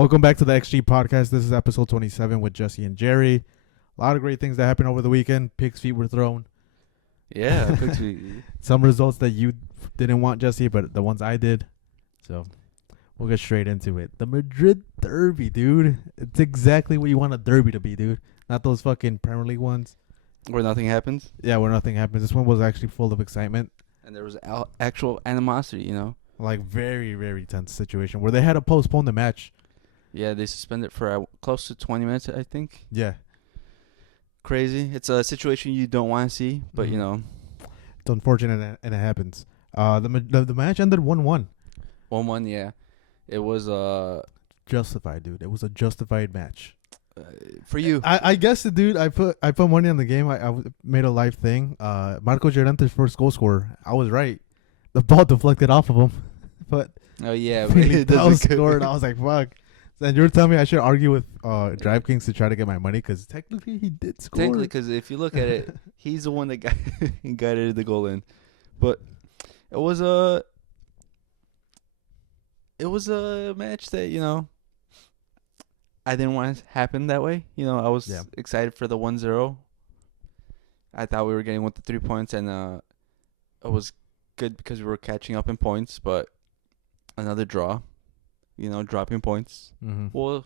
Welcome back to the XG podcast. This is episode 27 with Jesse and Jerry. A lot of great things that happened over the weekend. Pig's feet were thrown. Yeah, Pig's feet. Some results that you didn't want, Jesse, but the ones I did. So we'll get straight into it. The Madrid Derby, dude. It's exactly what you want a derby to be, dude. Not those fucking Premier League ones. Where nothing happens. Yeah, where nothing happens. This one was actually full of excitement. And there was actual animosity, you know? Like, very, very tense situation where they had to postpone the match. Yeah, they suspended for close to 20 minutes, I think. Yeah. Crazy. It's a situation you don't want to see, but, you know. It's unfortunate and it happens. The match ended 1-1. 1-1, yeah. It was Justified, dude. It was a justified match. for you. I guess, dude, I put money on the game. I made a live thing. Marco Llorente's first goal scorer. I was right. The ball deflected off of him. But Oh, yeah. Militao scored. I was like, fuck. And you were telling me I should argue with DraftKings to try to get my money because technically he did score. Technically, because if you look at it, he's the one that guided the goal in. But it was a match that, you know, I didn't want to happen that way. You know, I was excited for the 1-0. I thought we were getting with the 3 points, and it was good because we were catching up in points, but another draw. You know, dropping points. Mm-hmm. Well,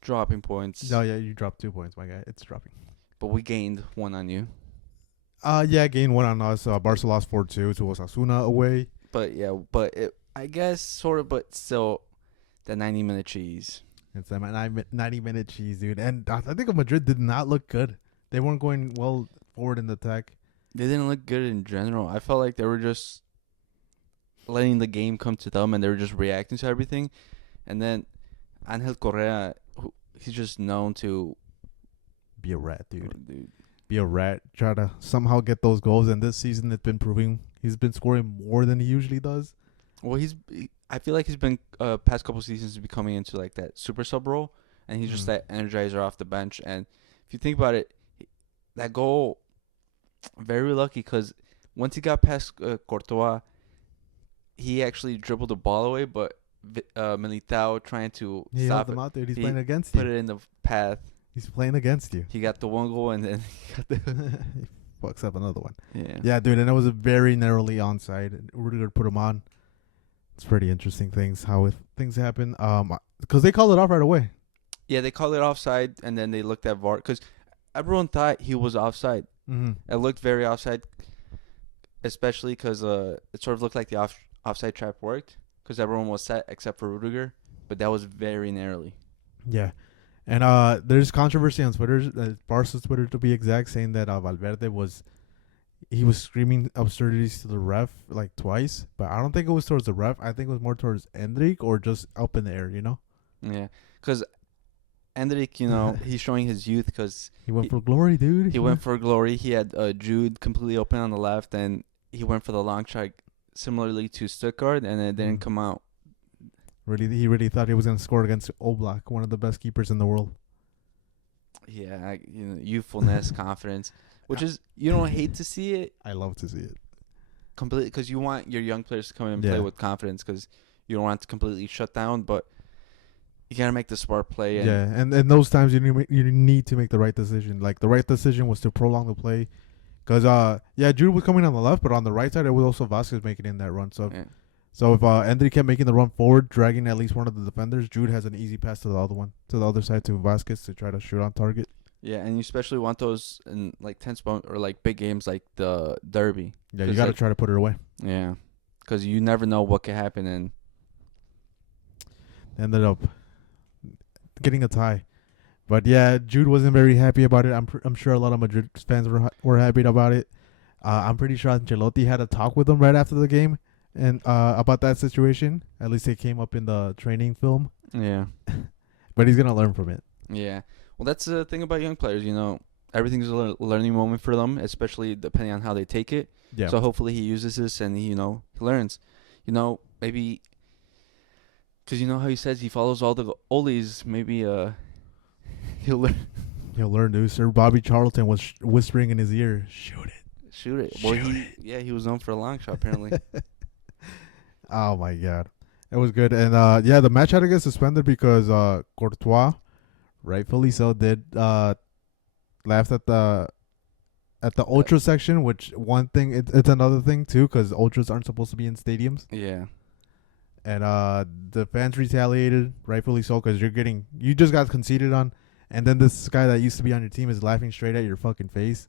dropping points. No, yeah, you dropped 2 points, my guy. It's dropping. But we gained one on you. Yeah, gained one on us. Barca lost 4-2 to Osasuna away. But, yeah, I guess sort of, but still, the 90-minute cheese. It's that 90-minute cheese, dude. And I think Madrid did not look good. They weren't going well forward in the attack. They didn't look good in general. I felt like they were just letting the game come to them, and they were just reacting to everything. And then Angel Correa, he's just known to be a rat, dude. Be a rat. Try to somehow get those goals. And this season, it's been proving he's been scoring more than he usually does. Well, I feel like he's been past couple seasons becoming into like that super sub role, and he's just that energizer off the bench. And if you think about it, that goal, very lucky because once he got past Courtois, he actually dribbled the ball away, but Militao trying to stop him out there. He's playing against you. Put you. it in the path. He's playing against you. He got the one goal, and then he got he fucks up another one. Yeah, dude, and it was a very narrowly onside. Rudiger put him on. It's pretty interesting how things happen. Because they called it off right away. Yeah, they called it offside, and then they looked at VAR because everyone thought he was offside. Mm-hmm. It looked very offside, especially because it sort of looked like the offside trap worked because everyone was set except for Rudiger, but that was very narrowly. Yeah, and there's controversy on Twitter, Barca's Twitter to be exact, saying that Valverde was screaming absurdities to the ref like twice, but I don't think it was towards the ref. I think it was more towards Endrick or just up in the air, you know? Yeah, because Endrick, you know, he's showing his youth because he went for glory, dude. He went for glory. He had Jude completely open on the left, and he went for the long shot similarly to Stuttgart, and it didn't come out. He really thought he was going to score against Oblak, one of the best keepers in the world. Yeah, youthfulness, confidence, which is, you don't hate to see it. I love to see it. Completely, because you want your young players to come in and play with confidence because you don't want to completely shut down, but you got to make the smart play. And those times you need to make the right decision. Like, the right decision was to prolong the play. Because, Jude was coming on the left, but on the right side, it was also Vasquez making in that run. So if Endrick kept making the run forward, dragging at least one of the defenders, Jude has an easy pass to the other side to Vasquez to try to shoot on target. Yeah, and you especially want those in, like, tense or, like, big games like the Derby. Yeah, you got to try to put it away. Yeah, because you never know what could happen. And ended up getting a tie. But yeah, Jude wasn't very happy about it. I'm sure a lot of Madrid fans were happy about it. I'm pretty sure Ancelotti had a talk with him right after the game and about that situation. At least it came up in the training film. Yeah. But he's gonna learn from it. Yeah. Well, that's the thing about young players. You know, everything's a learning moment for them, especially depending on how they take it. Yeah. So hopefully he uses this and he learns. You know, maybe because you know how he says he follows all the oldies. Maybe he'll learn. He'll learn, dude. Sir Bobby Charlton was whispering in his ear, "Shoot it, shoot it." Well, he was known for a long shot apparently. Oh my God. It was good, and yeah, the match had to get suspended because Courtois, rightfully so, did laughed at the ultra section. Which one thing, it's another thing too, because ultras aren't supposed to be in stadiums. Yeah. And the fans retaliated, rightfully so, because you just got conceded on, and then this guy that used to be on your team is laughing straight at your fucking face.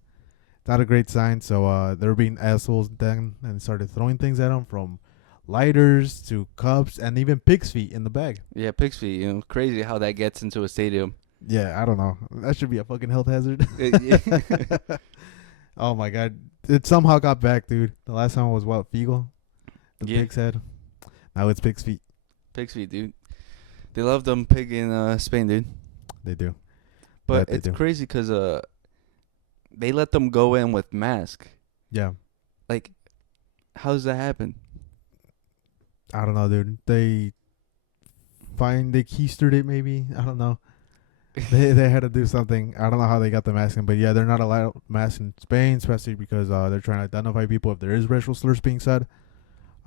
It's not a great sign. So they were being assholes then and started throwing things at him, from lighters to cups and even pig's feet in the bag. Yeah, pig's feet. Crazy how that gets into a stadium. Yeah, I don't know. That should be a fucking health hazard. Oh my god, it somehow got back, dude. The last time was what, Figo, the pig's head. Now it's pig's feet. Pig's feet, dude. They love them pig in Spain, dude. They do. But it's crazy because they let them go in with mask. Yeah. Like, how does that happen? I don't know, dude. They keistered it, maybe. I don't know. they had to do something. I don't know how they got the mask in, but yeah, they're not allowed masks in Spain, especially because they're trying to identify people if there is racial slurs being said.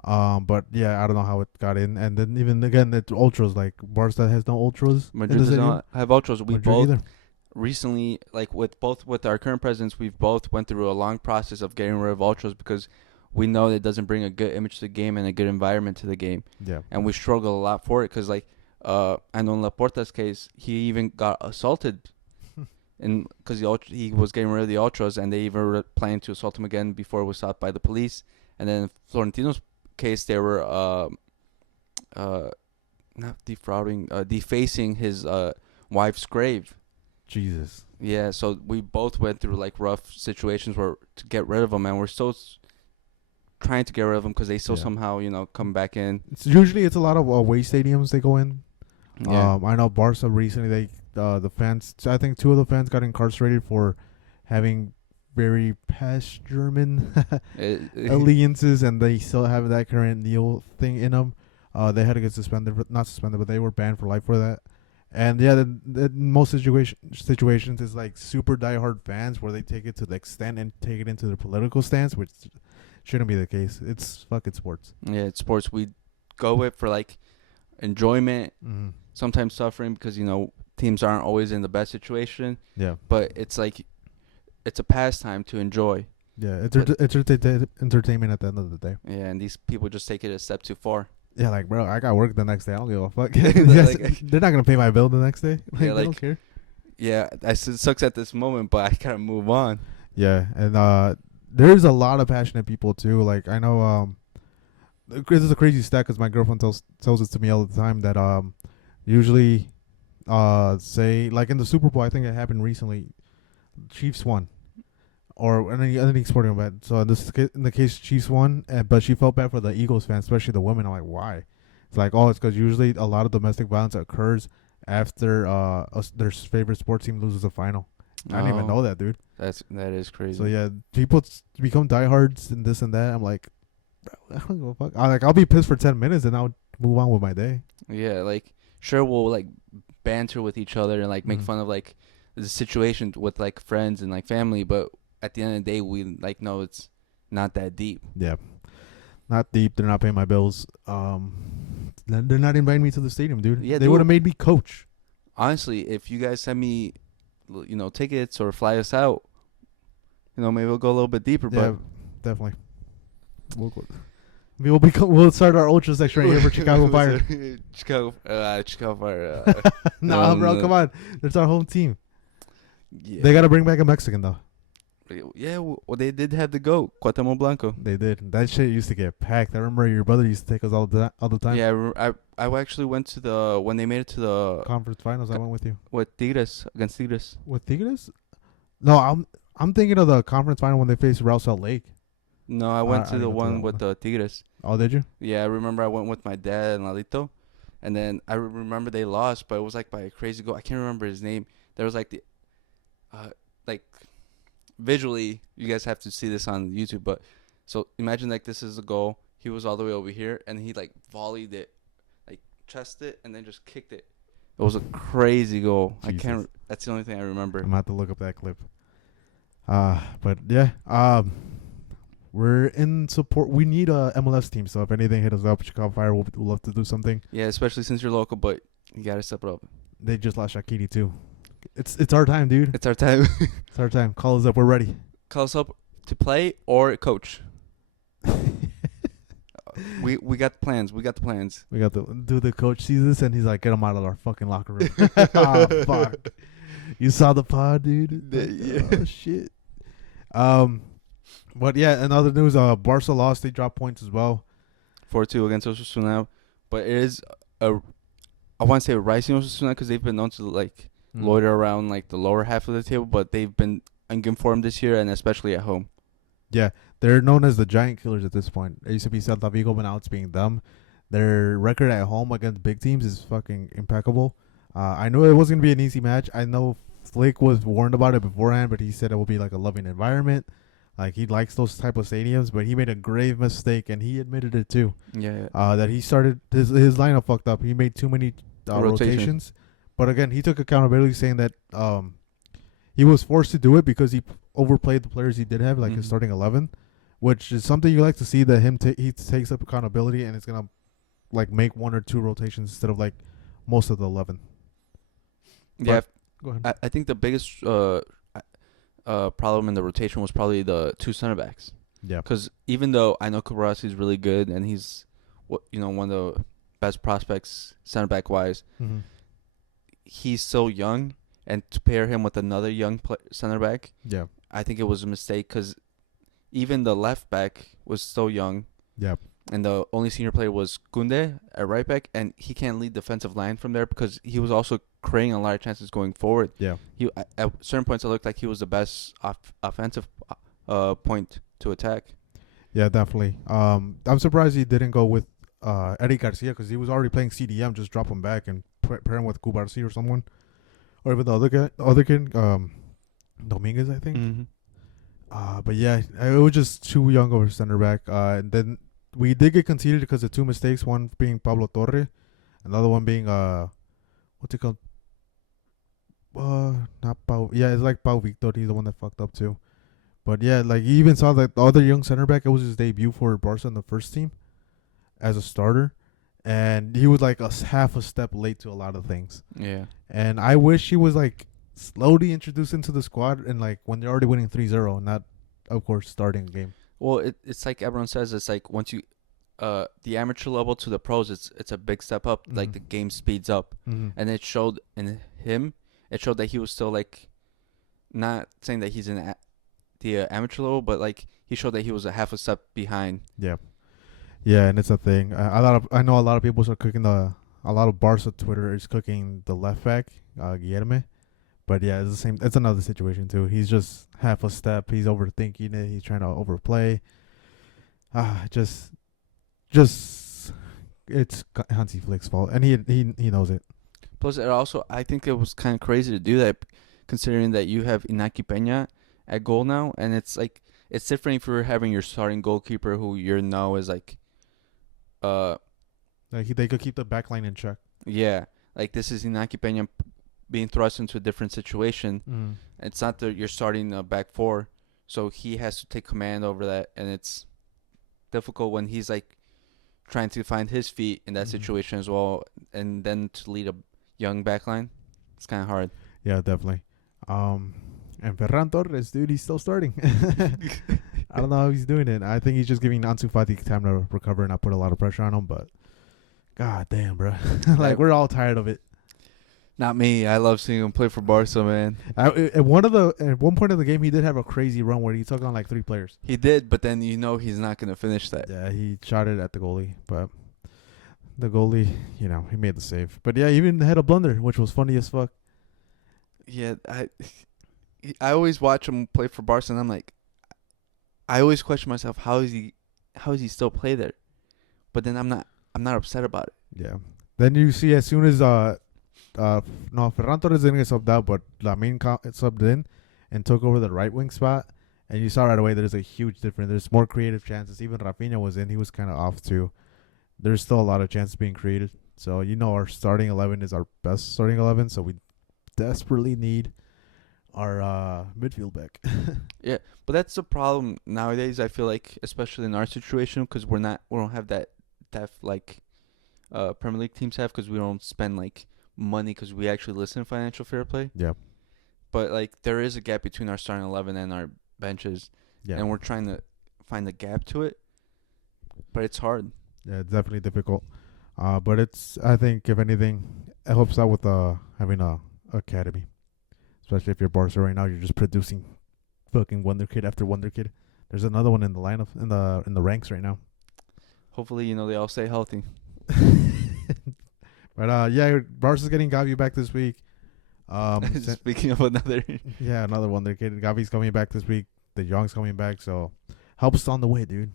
But yeah, I don't know how it got in. And then even again, it's ultras. Like Barca has no ultras. Madrid does not have ultras. We both either. Recently, like with our current presidents, we've both went through a long process of getting rid of ultras because we know that it doesn't bring a good image to the game and a good environment to the game. Yeah. And we struggle a lot for it because, like, I know in Laporta's case, he even got assaulted, because he was getting rid of the ultras, and they even were planning to assault him again before it was stopped by the police. And then in Florentino's case, they were not defrauding, defacing his wife's grave. Jesus. Yeah, so we both went through like rough situations where to get rid of them, and we're still trying to get rid of them because they still somehow come back in. It's a lot of away stadiums they go in. Yeah. I know Barca recently, the fans, I think 2 of the fans got incarcerated for having very past German allegiances, and they still have that current Neil thing in them. They had to get not suspended, but they were banned for life for that. And yeah, the most situations is like super diehard fans where they take it to the extent and take it into their political stance, which shouldn't be the case. It's fucking sports. Yeah, it's sports. We go with for like enjoyment, sometimes suffering because teams aren't always in the best situation. Yeah, but it's like it's a pastime to enjoy. Yeah, it's entertainment at the end of the day. Yeah, and these people just take it a step too far. Yeah, like, bro, I got work the next day. I don't give a fuck. They're not gonna pay my bill the next day. They don't care. Yeah, it sucks at this moment, but I gotta move on. Yeah, and there's a lot of passionate people too. Like I know, this is a crazy stat because my girlfriend tells it to me all the time that usually say like in the Super Bowl, I think it happened recently, Chiefs won. Or any sporting event. So in the case, Chiefs won, but she felt bad for the Eagles fans, especially the women. I'm like, why? It's like, it's because usually a lot of domestic violence occurs after their favorite sports team loses a final. I didn't even know that, dude. That is crazy. So yeah, people become diehards and this and that. I'm like, bro, I don't give a fuck. I'll be pissed for 10 minutes and I'll move on with my day. Yeah, like sure we'll like banter with each other and like make fun of like the situation with like friends and like family, but at the end of the day, we like know it's not that deep. Yeah, not deep. They're not paying my bills. They're not inviting me to the stadium, dude. Yeah, they would have made me coach. Honestly, if you guys send me, tickets or fly us out, maybe we'll go a little bit deeper. Yeah, but definitely. We'll start our ultra section right here for Chicago Fire. Chicago Fire. Nah, bro, come on. That's our home team. Yeah. They gotta bring back a Mexican though. Yeah, well, they did have the GOAT, Cuauhtemoc Blanco. They did. That shit used to get packed. I remember your brother used to take us all the time. Yeah, I actually went to when they made it to the conference finals. I went with you. With Tigres, against Tigres. With Tigres? No, I'm thinking of the conference final when they faced Real Salt Lake. No, I went to the one with the Tigres. Oh, did you? Yeah, I remember I went with my dad and Lalito, and then I remember they lost, but it was like by a crazy goal. I can't remember his name. There was like the, visually, you guys have to see this on YouTube, but so imagine like this is a goal. He was all the way over here, and he like volleyed it, like chested it, and then just kicked it. It was a crazy goal. Jesus. I can't. That's the only thing I remember. I'm gonna have to look up that clip. But yeah. we're in support. We need a MLS team, so if anything, hit us up. Chicago Fire, we'll love to do something. Yeah, especially since you're local, but you gotta step it up. They just lost Shaqiri too. It's our time, dude. It's our time. It's our time. Call us up. We're ready. Call us up to play or coach. We got the plans. We got the plans. We got the coach sees this and he's like, get him out of our fucking locker room. Oh, fuck. You saw the pod, dude? Yeah. Oh, shit. But yeah, in other news, Barca lost. They dropped points as well. 4-2 against Osasuna. But it is I want to say a rising Osasuna because they've been known to like loiter around like the lower half of the table, but they've been in good form this year and especially at home. Yeah, they're known as the Giant Killers at this point. It used to be Celta Vigo, but now it's being them. Their record at home against big teams is fucking impeccable. I knew it wasn't going to be an easy match. I know Flick was warned about it beforehand, but he said it will be like a loving environment. Like, he likes those type of stadiums, but he made a grave mistake, and he admitted it too. Yeah. That he started, his lineup fucked up. He made too many rotations. But again, he took accountability, saying that he was forced to do it because he overplayed the players he did have, like his starting 11, which is something you like to see, that he takes up accountability and it's gonna like make 1 or 2 rotations instead of like most of the 11. Yeah, go ahead. I think the biggest problem in the rotation was probably the 2 center backs. Yeah, because even though I know Kubarasi is really good and he's one of the best prospects center back wise, he's so young. And to pair him with another young center back, yeah, I think it was a mistake because even the left back was so young. Yeah. And the only senior player was Kunde at right back, and he can't lead defensive line from there because he was also creating a lot of chances going forward. Yeah. He at certain points it looked like he was the best offensive point to attack. Yeah, definitely. I'm surprised he didn't go with Eddie Garcia because he was already playing CDM. Just drop him back and pair him with Kubarsi or someone. Or even the other kid, Dominguez, I think. Mm-hmm. But yeah, it was just too young of a center back. And then we did get conceded because of 2 mistakes. One being Pablo Torre, another one being what's it called? Not Pau. Yeah, it's like Pau Victor. He's the one that fucked up too. But yeah, like you even saw that the other young center back. It was his debut for Barca in the first team as a starter. And he was like half a step late to a lot of things. Yeah. And I wish he was like slowly introduced into the squad and like when they're already winning 3-0, not of course starting a game. Well, it's like everyone says, it's like once you the amateur level to the pros, it's a big step up. Like the game speeds up. And it showed in him. It showed that he was still like not saying that he's in the amateur level, but like he showed that he was a half a step behind. Yeah. Yeah, and it's a thing. I know a lot of people are cooking a lot of Barca Twitter is cooking the left back, Guilherme. But yeah, it's the same. It's another situation too. He's just half a step. He's overthinking it. He's trying to overplay. Just it's Hansi Flick's fault, and he knows it. Plus, it also I think it was kind of crazy to do that, considering that you have Inaki Peña at goal now, and it's like it's different if you're having your starting goalkeeper who you know is like. They could keep the back line in check. Yeah, like this is Inaki Peña being thrust into a different situation. It's not that you're starting a back 4, so he has to take command over that, and it's difficult when he's like trying to find his feet in that situation as well, and then to lead a young back line, it's kind of hard. Yeah, definitely. And Ferran Torres, dude, he's still starting. I don't know how he's doing it. I think he's just giving Ansu Fati time to recover and not put a lot of pressure on him. But god damn, bro, like we're all tired of it. Not me. I love seeing him play for Barca, man. At one point of the game, he did have a crazy run where he took on like 3 players. He did, but then he's not gonna finish that. Yeah, he shot it at the goalie, but the goalie, he made the save. But yeah, he even had a blunder, which was funny as fuck. Yeah, I always watch him play for Barca, and I'm like, I always question myself, how is he still play there? But then I'm not upset about it. Yeah. Then you see as soon as Ferran Torres didn't get subbed out, but Lamine subbed in and took over the right wing spot, and you saw right away there's a huge difference. There's more creative chances. Even Rafinha was in; he was kind of off too. There's still a lot of chances being created. So our starting 11 is our best starting 11. So we desperately need our midfield back. Yeah, but that's the problem nowadays. I feel like, especially in our situation, because we don't have that depth like Premier League teams have, because we don't spend like money, because we actually listen to financial fair play. Yeah. But like there is a gap between our starting 11 and our benches, Yeah. and we're trying to find the gap to it. But it's hard. Yeah, it's definitely difficult. But I think if anything, it helps out with having a academy, especially if you're Barca right now. You're just producing fucking wonder kid after wonder kid. There's another one in the lineup in the ranks right now. Hopefully, they all stay healthy. But yeah, Barca's getting Gavi back this week. Speaking of another, another wonder kid. Gavi's coming back this week. De Jong's coming back, so help's on the way, dude.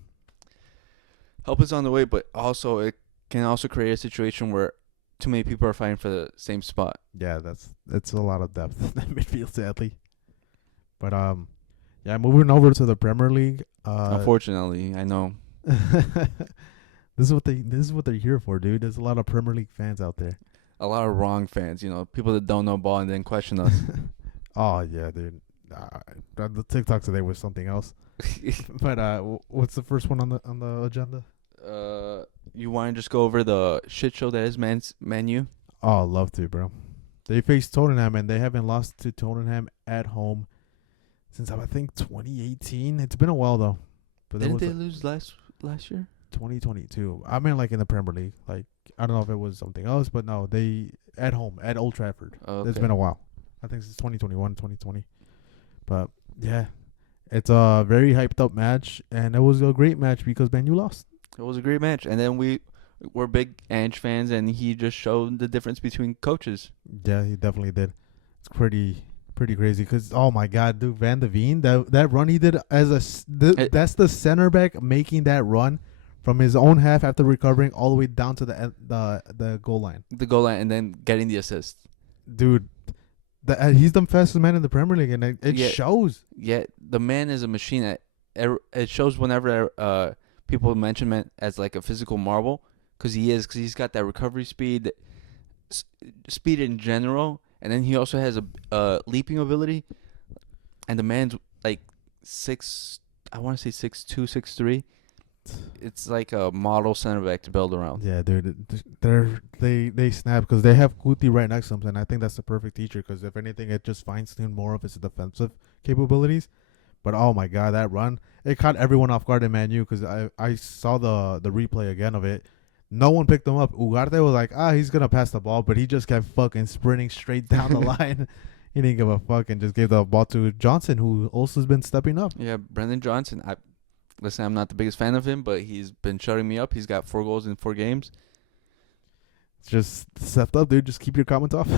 help is on the way, but also it can also create a situation where too many people are fighting for the same spot. Yeah, that's a lot of depth in that midfield, sadly. But yeah, moving over to the Premier League. Unfortunately, I know. This is what they're here for, dude. There's a lot of Premier League fans out there. A lot of wrong fans, people that don't know ball and then question us. Oh yeah, dude. The TikTok today was something else. But what's the first one on the agenda? You want to just go over the shit show that is Man U? Oh, I'd love to, bro. They faced Tottenham and they haven't lost to Tottenham at home since I think 2018. It's been a while though. But Didn't they lose last year? 2022. I mean, like in the Premier League. Like I don't know if it was something else, but no, they at home at Old Trafford. Oh, okay. It's been a while. I think it's 2021, 2020. But yeah, it's a very hyped up match, and it was a great match because Man U lost. It was a great match, and then we're big Ange fans, and he just showed the difference between coaches. Yeah, he definitely did. It's pretty crazy because oh my god, dude, Van de Ven, that run he did that's the center back making that run from his own half after recovering all the way down to the goal line. The goal line, and then getting the assist. Dude, he's the fastest man in the Premier League, and it shows. Yeah, the man is a machine. It shows whenever people mention him as like a physical marvel, because he's got that recovery speed, speed in general, and then he also has a leaping ability, and the man's like 6'2", 6'3". It's like a model center back to build around. Yeah, dude, they snap because they have Guti right next to him, and I think that's the perfect teacher because if anything, it just fine-tuned more of his defensive capabilities. But oh my god, that run, it caught everyone off guard in Man U because I saw the replay again of it. No one picked him up. Ugarte was like, he's gonna pass the ball, but he just kept fucking sprinting straight down the line. He didn't give a fuck and just gave the ball to Johnson, who also has been stepping up. Yeah, Brendan Johnson. Listen, I'm not the biggest fan of him, but he's been shutting me up. He's got 4 goals in 4 games. Just stepped up, dude. Just keep your comments off.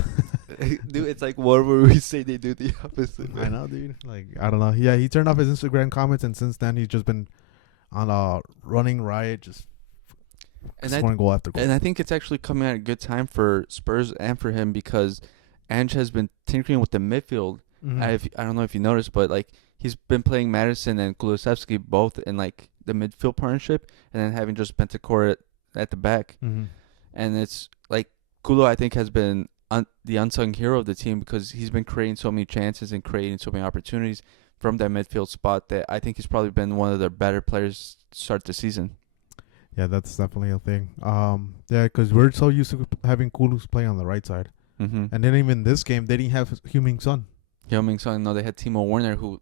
Dude, it's like whatever we say, they do the opposite. I know, dude. Like, I don't know. Yeah, he turned off his Instagram comments, and since then, he's just been on a running riot, just scoring goal after goal. And I think it's actually coming at a good time for Spurs and for him because Ange has been tinkering with the midfield. Mm-hmm. I don't know if you noticed, but like he's been playing Madison and Kulusevski both in like the midfield partnership, and then having just Bentancur at the back. Mm-hmm. And it's like Kulo, I think, has been the unsung hero of the team because he's been creating so many chances and creating so many opportunities from that midfield spot that I think he's probably been one of their better players to start the season. Yeah, that's definitely a thing. Yeah, because we're so used to having Kulus play on the right side. Mm-hmm. And then even this game, they didn't have Heung-min Son. Heung-min Son, no, they had Timo Werner, who...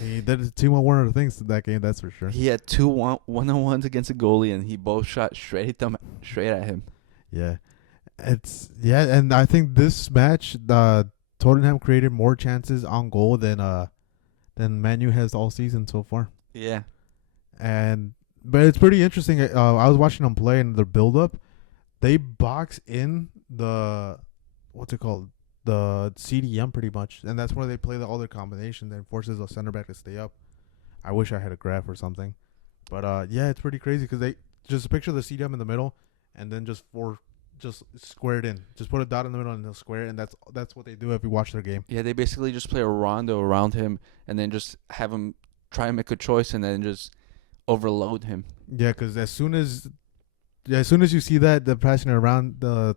He did Timo Werner things to that game, that's for sure. He had 2 one-on-ones against a goalie, and he both shot straight at him. Yeah. And I think this match, Tottenham created more chances on goal than Man U has all season so far. Yeah. But it's pretty interesting. I was watching them play and the build up. They box in the the CDM pretty much, and that's where they play the other combination that forces a center back to stay up. I wish I had a graph or something, but yeah, it's pretty crazy because they just picture the CDM in the middle, and then just square it in. Just put a dot in the middle and they'll square it, and that's what they do if you watch their game. Yeah, they basically just play a rondo around him, and then just have him try and make a choice, and then just overload him. Yeah, because as soon as you see that they're passing it around, the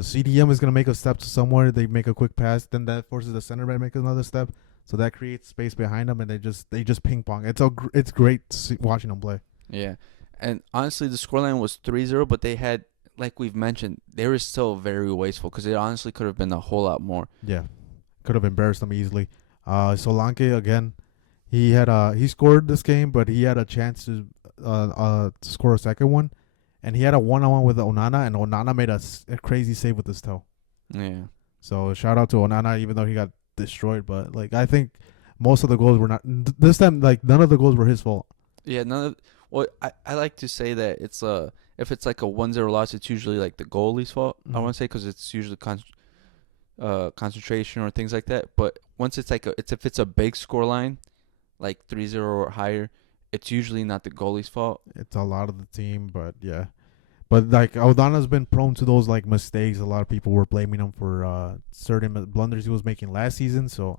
The CDM is gonna make a step to somewhere. They make a quick pass, then that forces the center back to make another step. So that creates space behind them, and they just ping pong. It's great watching them play. Yeah. And honestly, the scoreline was 3-0, but they had, like we've mentioned, they were still very wasteful because it honestly could have been a whole lot more. Yeah, could have embarrassed them easily. Solanke again, he scored this game, but he had a chance to score a second one, and he had a one-on-one with Onana, and Onana made a crazy save with his toe. Yeah. So shout out to Onana, even though he got destroyed. But like I think most of the goals were not this time. Like none of the goals were his fault. Yeah, well, I like to say that it's if it's like a 1-0 loss, it's usually like the goalie's fault. Mm-hmm. I want to say because it's usually concentration or things like that. But once it's like if it's a big score line, like 3-0 or higher, it's usually not the goalie's fault. It's a lot of the team, but yeah. But like Aldana's been prone to those like mistakes. A lot of people were blaming him for certain blunders he was making last season. So,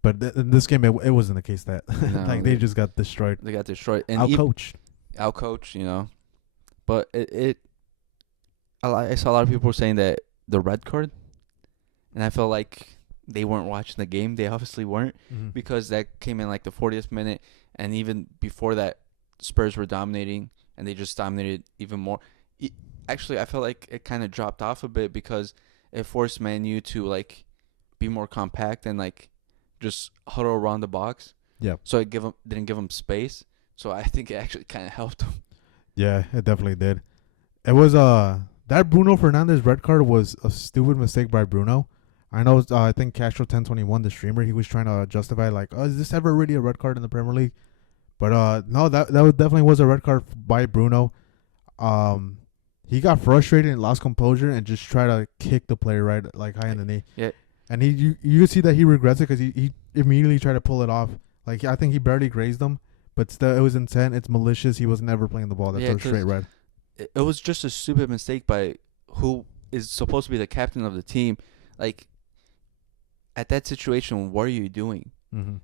but in this game, it wasn't the case that No, like they just got destroyed. They got destroyed and Outcoached. you know. But I saw a lot of people were saying that the red card, and I felt like they weren't watching the game. They obviously weren't because that came in like the 40th minute, and even before that, Spurs were dominating. And they just dominated even more. Actually, I felt like it kind of dropped off a bit because it forced Man U to like be more compact and like just huddle around the box. Yeah. So it didn't give them space. So I think it actually kind of helped them. Yeah, it definitely did. It was that Bruno Fernandes red card was a stupid mistake by Bruno. I know. I think Castro 1021, the streamer, he was trying to justify like, oh, is this ever really a red card in the Premier League? But no, that definitely was a red card by Bruno. He got frustrated and lost composure and just tried to kick the player right like high in the knee. Yeah. And you could see that he regrets it because he immediately tried to pull it off. Like I think he barely grazed him, but still it was intent. It's malicious. He was never playing the ball. That's a straight red. It was just a stupid mistake by who is supposed to be the captain of the team. Like at that situation, what are you doing?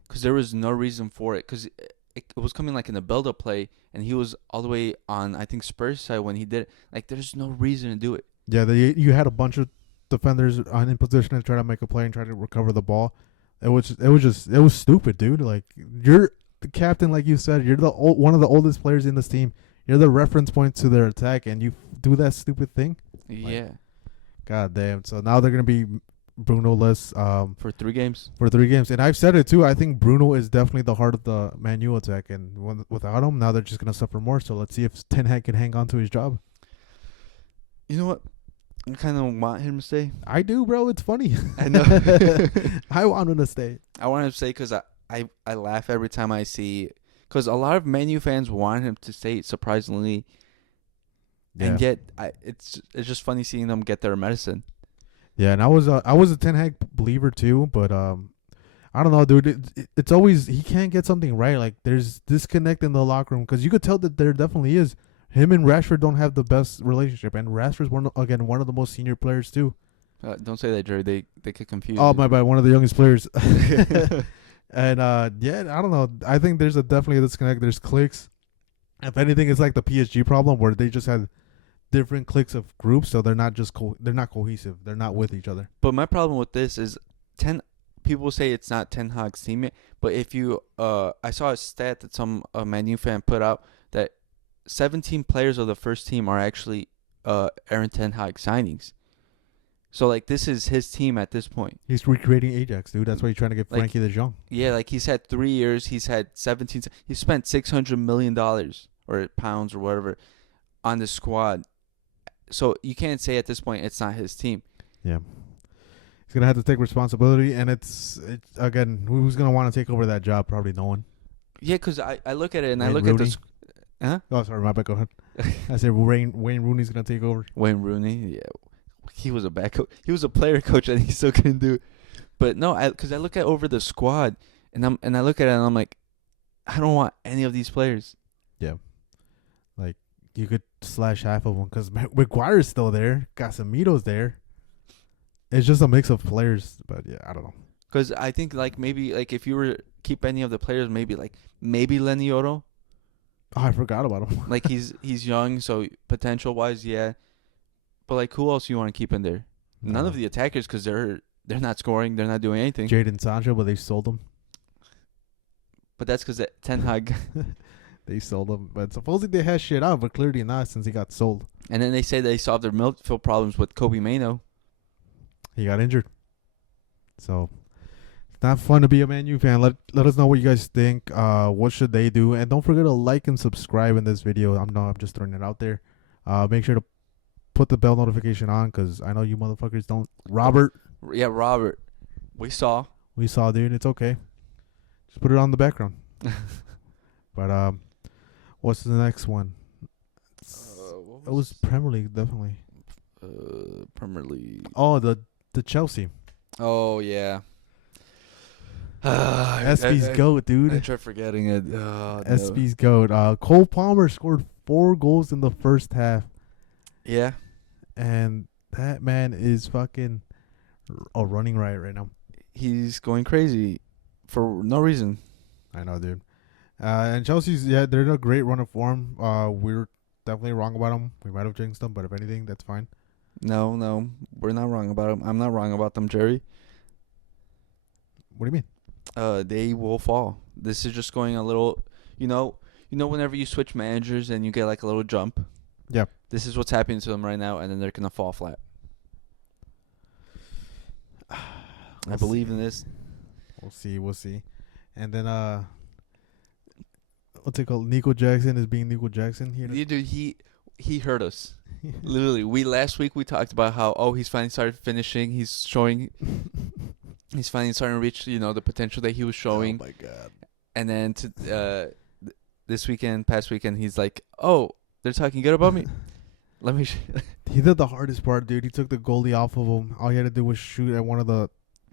Because there was no reason for it. Because it was coming like in a build-up play, and he was all the way on, I think, Spurs side when he did it. Like, there's no reason to do it. Yeah, you had a bunch of defenders in position to try to make a play and try to recover the ball. It was stupid, dude. Like, you're the captain, like you said. You're one of the oldest players in this team. You're the reference point to their attack, and you do that stupid thing. Yeah. Like, God damn. So now they're gonna be Bruno-less for 3 games. And I've said it too. I think Bruno is definitely the heart of the Man U attack, and without him, now they're just gonna suffer more. So let's see if Ten Hag can hang on to his job. You know what? I kind of want him to stay. I do, bro. It's funny. I know. I want him to stay. I want him to stay because I laugh every time I see, because a lot of Man U fans want him to stay, surprisingly. Yeah. And yet it's just funny seeing them get their medicine. Yeah, and I was a Ten Hag believer too, but I don't know, dude. It's always he can't get something right. Like there's disconnect in the locker room because you could tell that there definitely is. Him and Rashford don't have the best relationship, and Rashford's one of the most senior players too. Don't say that, Jerry. They get confused. Oh my bad, one of the youngest players. And yeah, I don't know. I think there's definitely a disconnect. There's cliques. If anything, it's like the PSG problem where they just had different cliques of groups, so they're not just they're not cohesive. They're not with each other. But my problem with this is people say it's not Ten Hag's teammate, but if you I saw a stat that some Man U fan put out that 17 players of the first team are actually Aaron Ten Hag signings. So like this is his team at this point. He's recreating Ajax, dude. That's why he's trying to get Frankie de Jong. Yeah, like he's had 3 years. He's had 17. He spent $600 million or pounds or whatever on the squad. So you can't say at this point it's not his team. Yeah. He's going to have to take responsibility, and it's again, who's going to want to take over that job? Probably no one. Yeah, because I look at it and Wayne I look Rooney. at this. Huh? Oh, sorry, my bad. Go ahead. I said Wayne Rooney's going to take over. Wayne Rooney, yeah. He was a bad coach. He was a player coach, and he still couldn't do it. But no, because I look at over the squad, and I look at it, and I'm like, I don't want any of these players. Yeah. Like, you could slash half of them because Maguire's still there. Casemiro's there. It's just a mix of players, but yeah, I don't know. Because I think maybe if you were to keep any of the players, maybe Lenny Yoro. Oh, I forgot about him. Like he's young, so potential wise, yeah. But like, who else you want to keep in there? None of the attackers, because they're not scoring, they're not doing anything. Jadon Sancho, but they sold him. But that's because Ten Hag. They sold him, but supposedly they had shit out, but clearly not since he got sold. And then they say they solved their midfield problems with Kobe Mainoo. He got injured, so it's not fun to be a Man U fan. Let us know what you guys think. What should they do? And don't forget to like and subscribe in this video. I'm just throwing it out there. Make sure to put the bell notification on, because I know you motherfuckers don't. Robert. Yeah, Robert. We saw, dude. It's okay. Just put it on the background. But what's the next one? It was Premier League, definitely. Premier League. Oh, the Chelsea. Oh yeah. SB's GOAT, dude. I tried forgetting it. SB's GOAT. Cole Palmer scored 4 goals in the first half. Yeah. And that man is fucking a running riot right now. He's going crazy for no reason. I know, dude. And Chelsea's, they're in a great run of form. We're definitely wrong about them. We might have jinxed them, but if anything, that's fine. No, we're not wrong about them. I'm not wrong about them, Jerry. What do you mean? They will fall. This is just going a little, whenever you switch managers and you get like a little jump. Yeah. This is what's happening to them right now, and then they're gonna fall flat. I believe in this. We'll see. And then what's it called? Nico Jackson is being Nico Jackson here. Yeah, dude, he hurt us. Literally, last week we talked about how he's finally started finishing. He's showing. He's finally starting to reach the potential that he was showing. Oh my god! And then past weekend, he's like, they're talking good about me. Let me. He did the hardest part, dude. He took the goalie off of him. All he had to do was shoot at one of the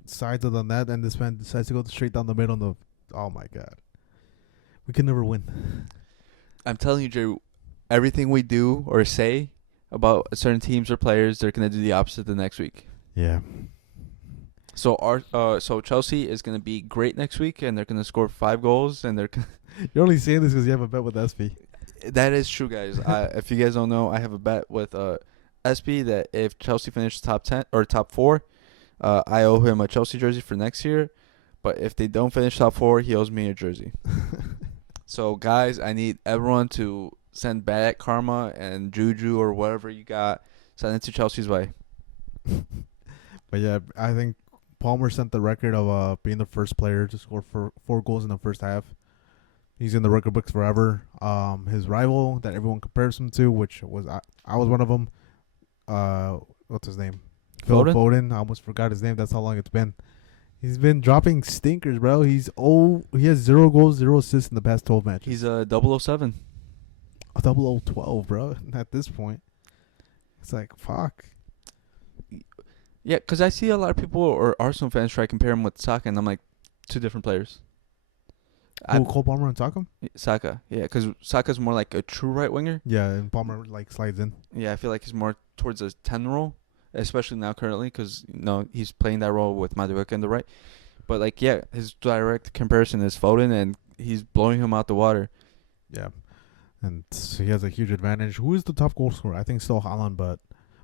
sides of the net, and this man decides to go straight down the middle. Oh my god! We can never win. I'm telling you, Jay, everything we do or say about certain teams or players, they're gonna do the opposite the next week. Yeah. So so Chelsea is gonna be great next week, and they're gonna score 5 goals, and they're. You're only saying this because you have a bet with SB. That is true, guys. If you guys don't know, I have a bet with SB that if Chelsea finishes top 10 or top 4, I owe him a Chelsea jersey for next year. But if they don't finish top 4, he owes me a jersey. So, guys, I need everyone to send back karma and juju or whatever you got. Send it to Chelsea's way. But yeah, I think Palmer set the record of being the first player to score 4 goals in the first half. He's in the record books forever. His rival that everyone compares him to, which was I was one of them. What's his name? Phil Foden. I almost forgot his name. That's how long it's been. He's been dropping stinkers, bro. He has 0 goals, 0 assists in the past 12 matches. He's a 007. A 0012, bro. At this point, it's like fuck. Yeah, because I see a lot of people or Arsenal fans try to compare him with Saka, and I'm like, 2 different players. Cole Palmer and Saka? Saka, yeah, because Saka's more like a true right winger. Yeah, and Palmer like slides in. Yeah, I feel like he's more towards a 10 role, especially now currently, because he's playing that role with Madueke on the right. But like, yeah, his direct comparison is Foden, and he's blowing him out the water. Yeah, and he has a huge advantage. Who is the top goal scorer? I think still Haaland, but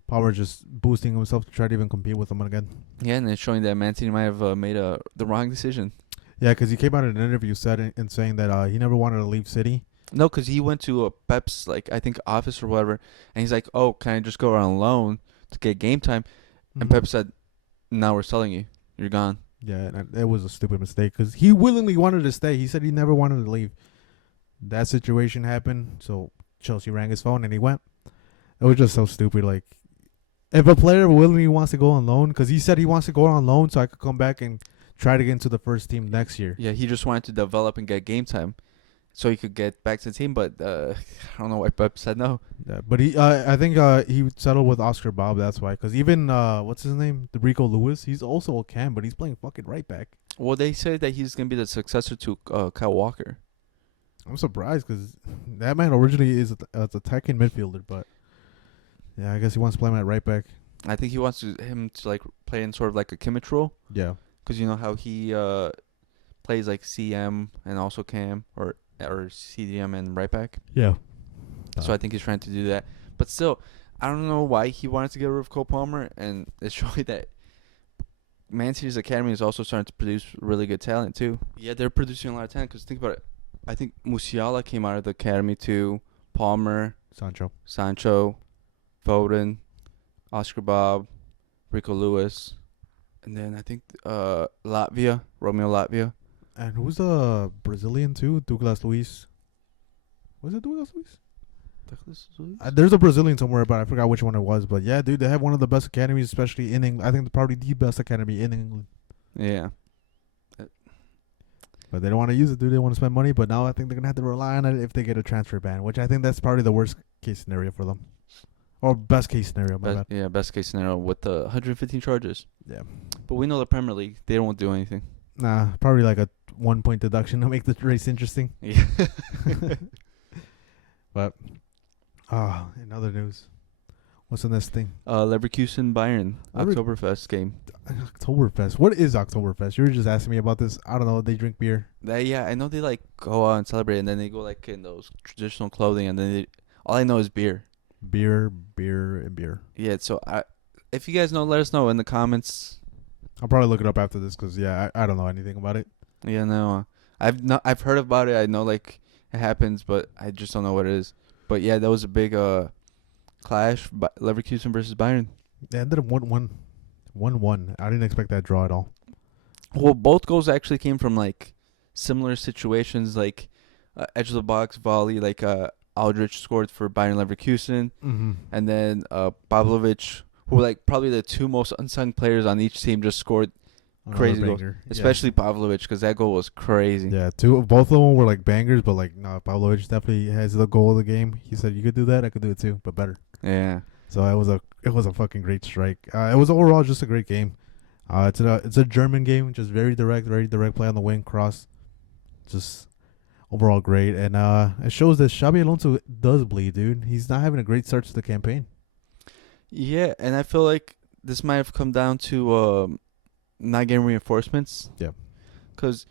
Palmer just boosting himself to try to even compete with him again. Yeah, and it's showing that Man City might have made the wrong decision. Yeah, because he came out in an interview and saying that he never wanted to leave City. No, because he went to Pep's, I think, office or whatever, and he's like, can I just go on loan to get game time? Mm-hmm. And Pep said, no, we're selling you. You're gone. Yeah, and it was a stupid mistake because he willingly wanted to stay. He said he never wanted to leave. That situation happened, so Chelsea rang his phone and he went. It was just so stupid. Like, if a player willingly wants to go on loan, because he said he wants to go on loan so I could come back and try to get into the first team next year. Yeah, he just wanted to develop and get game time so he could get back to the team, but I don't know why Pep said no. Yeah, but I think he settled with Oscar Bob, that's why. Because even, what's his name? Rico Lewis, he's also a cam, but he's playing fucking right back. Well, they say that he's going to be the successor to Kyle Walker. I'm surprised because that man originally is a attacking midfielder, but yeah, I guess he wants to play him at right back. I think he wants him to play in sort of like a Kimmich role. Yeah. Because you know how he plays like CM and also Cam or CDM and right back. Yeah. So I think he's trying to do that. But still, I don't know why he wanted to get rid of Cole Palmer, and it's showing that Man City's academy is also starting to produce really good talent too. Yeah, they're producing a lot of talent. Because think about it, I think Musiala came out of the academy too. Palmer, Sancho, Foden, Oscar Bob, Rico Lewis, and then I think Romeo Latvia. And who's the Brazilian too? Douglas Luiz. Was it Douglas Luiz? There's a Brazilian somewhere, but I forgot which one it was. But yeah, dude, they have one of the best academies, especially in England. I think probably the best academy in England. Yeah. But they don't want to use it, dude. They want to spend money. But now I think they're going to have to rely on it if they get a transfer ban, which I think that's probably the worst case scenario for them. Or best case scenario, my bad. Yeah, best case scenario with the 115 charges. Yeah. But we know the Premier League, they won't do anything. Nah, probably like a 1 point deduction to make the race interesting. Yeah. But, in other news, what's the next thing? Leverkusen Bayern, Oktoberfest game. Oktoberfest. What is Oktoberfest? You were just asking me about this. I don't know. They drink beer. Yeah, I know they like go out and celebrate, and then they go like in those traditional clothing, and then all I know is beer. Beer, and beer. Yeah, so if you guys know, let us know in the comments. I'll probably look it up after this because I don't know anything about it. Yeah, no, I've heard about it. I know like it happens, but I just don't know what it is. But yeah, that was a big clash. Leverkusen versus Bayern. They ended up 1-1. 1-1. I didn't expect that draw at all. Well, both goals actually came from like similar situations, like edge of the box volley, like Aldrich scored for Bayern Leverkusen, and then Pavlovic, who were like probably the two most unsung players on each team, just scored crazy goals. Especially Pavlovic, because that goal was crazy. Yeah, both of them were like bangers, but like no, Pavlovic definitely has the goal of the game. He said, "You could do that, I could do it too, but better." Yeah. So it was a fucking great strike. It was overall just a great game. It's a German game, just very direct play on the wing, cross, just overall great. And it shows that Xabi Alonso does bleed, dude. He's not having a great start to the campaign. Yeah, and I feel like this might have come down to not getting reinforcements. Yeah. Because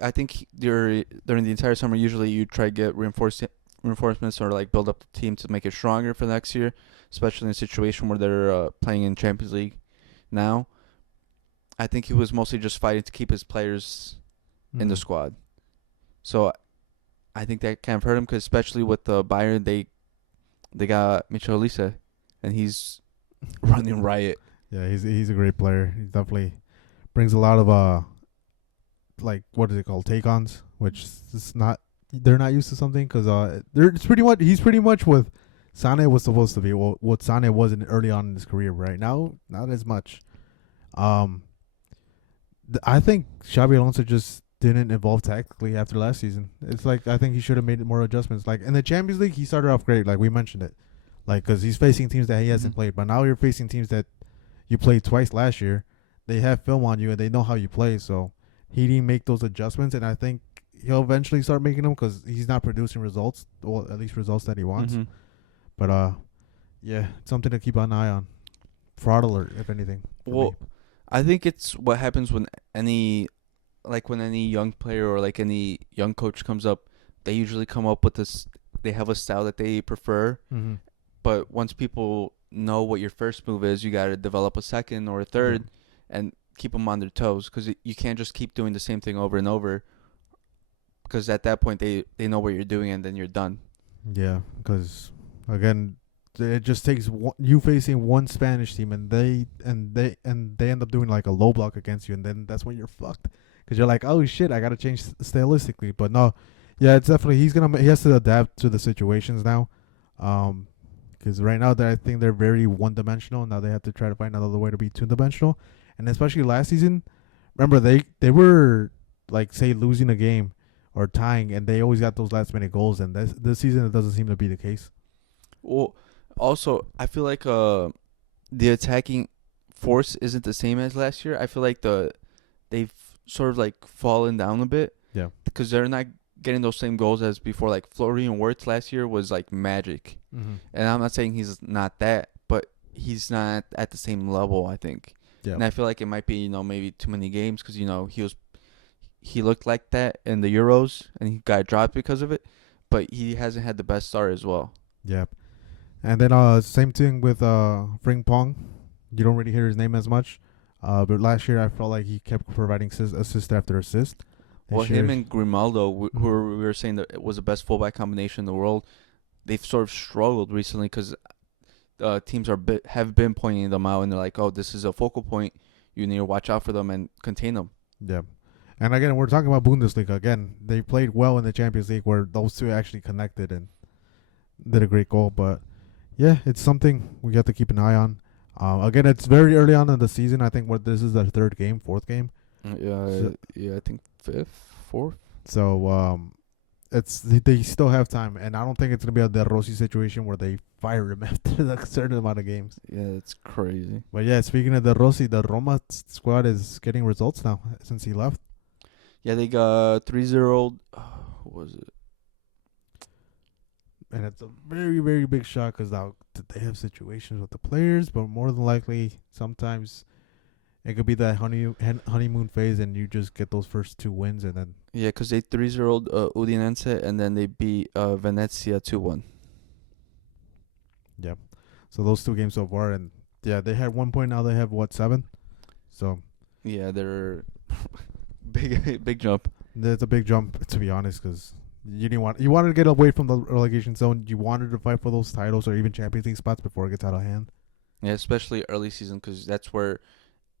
I think during the entire summer, usually you try to get reinforcements or like build up the team to make it stronger for next year, especially in a situation where they're playing in Champions League now. I think he was mostly just fighting to keep his players in the squad. So I think that kind of hurt him, because especially with Bayern, they got Mitchell Olise, and he's running riot. Yeah, he's a great player. He definitely brings a lot of like, what is it called, take-ons, which is not, they're not used to something, because he's pretty much what Sané was supposed to be, what Sané was early on in his career. Right now, not as much. I think Xabi Alonso just didn't evolve tactically after last season. It's like, I think he should have made more adjustments. Like in the Champions League, he started off great, like we mentioned it, like because he's facing teams that he hasn't played. But now you're facing teams that you played twice last year. They have film on you and they know how you play. So he didn't make those adjustments, and I think he'll eventually start making them, because he's not producing results, or at least results that he wants. But yeah, it's something to keep an eye on. Fraud alert, if anything. Well, I think it's what happens when any young player or like any young coach comes up, they usually come up with this. They have a style that they prefer, but once people know what your first move is, you got to develop a second or a third, and keep them on their toes, because you can't just keep doing the same thing over and over, because at that point they know what you're doing, and then you're done. Yeah, because again, it just takes you facing one Spanish team, and they end up doing like a low block against you, and then that's when you're fucked, because you're like, oh shit, I gotta change stylistically. But no, yeah, it's definitely he has to adapt to the situations now, because right now I think they're very one-dimensional. Now they have to try to find another way to be two-dimensional, and especially last season, remember they were like, say, losing a game or tying, and they always got those last-minute goals, and this season it doesn't seem to be the case. Well, also, I feel like the attacking force isn't the same as last year. I feel like they've sort of like fallen down a bit. Yeah. Because they're not getting those same goals as before. Like Florian Wirtz last year was like magic. And I'm not saying he's not that, but he's not at the same level, I think. Yeah. And I feel like it might be, maybe too many games, because, he looked like that in the Euros and he got dropped because of it, but he hasn't had the best start as well. Yeah. And then same thing with Frimpong. You don't really hear his name as much. But last year I felt like he kept providing assist after assist. Well, This him year, and Grimaldo, who Mhm. we were saying that it was the best fullback combination in the world, they've sort of struggled recently because teams have been pointing them out, and they're like, "Oh, this is a focal point. You need to watch out for them and contain them." Yeah. And again, we're talking about Bundesliga. Again, they played well in the Champions League where those two actually connected and did a great goal. But yeah, it's something we have to keep an eye on. Again, it's very early on in the season. I think this is their fourth game. Yeah, So, yeah, I think fifth, fourth. so it's they still have time, and I don't think it's gonna be a De Rossi situation where they fire him after a certain amount of games. Yeah, it's crazy. But yeah, speaking of De Rossi, the Roma squad is getting results now since he left. Yeah, they got 3-0. What was it? And it's a very, very big shock because now they have situations with the players, but more than likely, sometimes it could be that honeymoon phase, and you just get those first two wins, and then Yeah, because they 3-0 Udinese, and then they beat Venezia 2-1. yeah. So those two games so far, and yeah, they had 1 point. Now they have what, 7? So Yeah, they're big jump. that's a big jump, to be honest, because you wanted to get away from the relegation zone. You wanted to fight for those titles or even Champions League spots before it gets out of hand. Yeah, especially early season, because that's where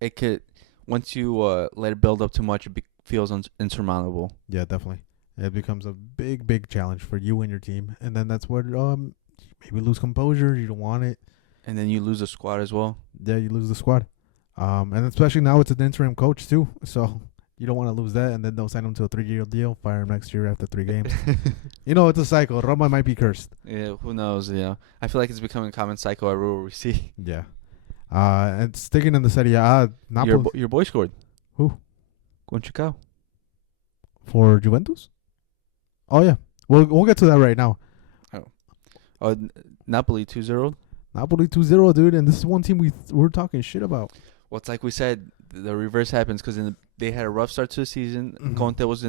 it could. Once you let it build up too much, it feels insurmountable. Yeah, definitely. It becomes a big, big challenge for you and your team, and then that's where maybe lose composure. You don't want it. And then you lose a squad as well. Yeah, you lose the squad. And especially now it's an interim coach too, so you don't want to lose that. And then they'll sign him to a 3-year deal, fire him next year after 3 games. It's a cycle. Roma might be cursed. Yeah, who knows? I feel like it's becoming a common cycle everywhere we see. Yeah. And sticking in the Serie A, Napoli Your boy scored. Who? Conchicao. For Juventus. Oh yeah, we'll get to that right now. Napoli 2-0. Napoli 2-0, dude, and this is one team we're talking shit about. Well, it's like we said, the reverse happens because they had a rough start to the season. Mhm. Conte was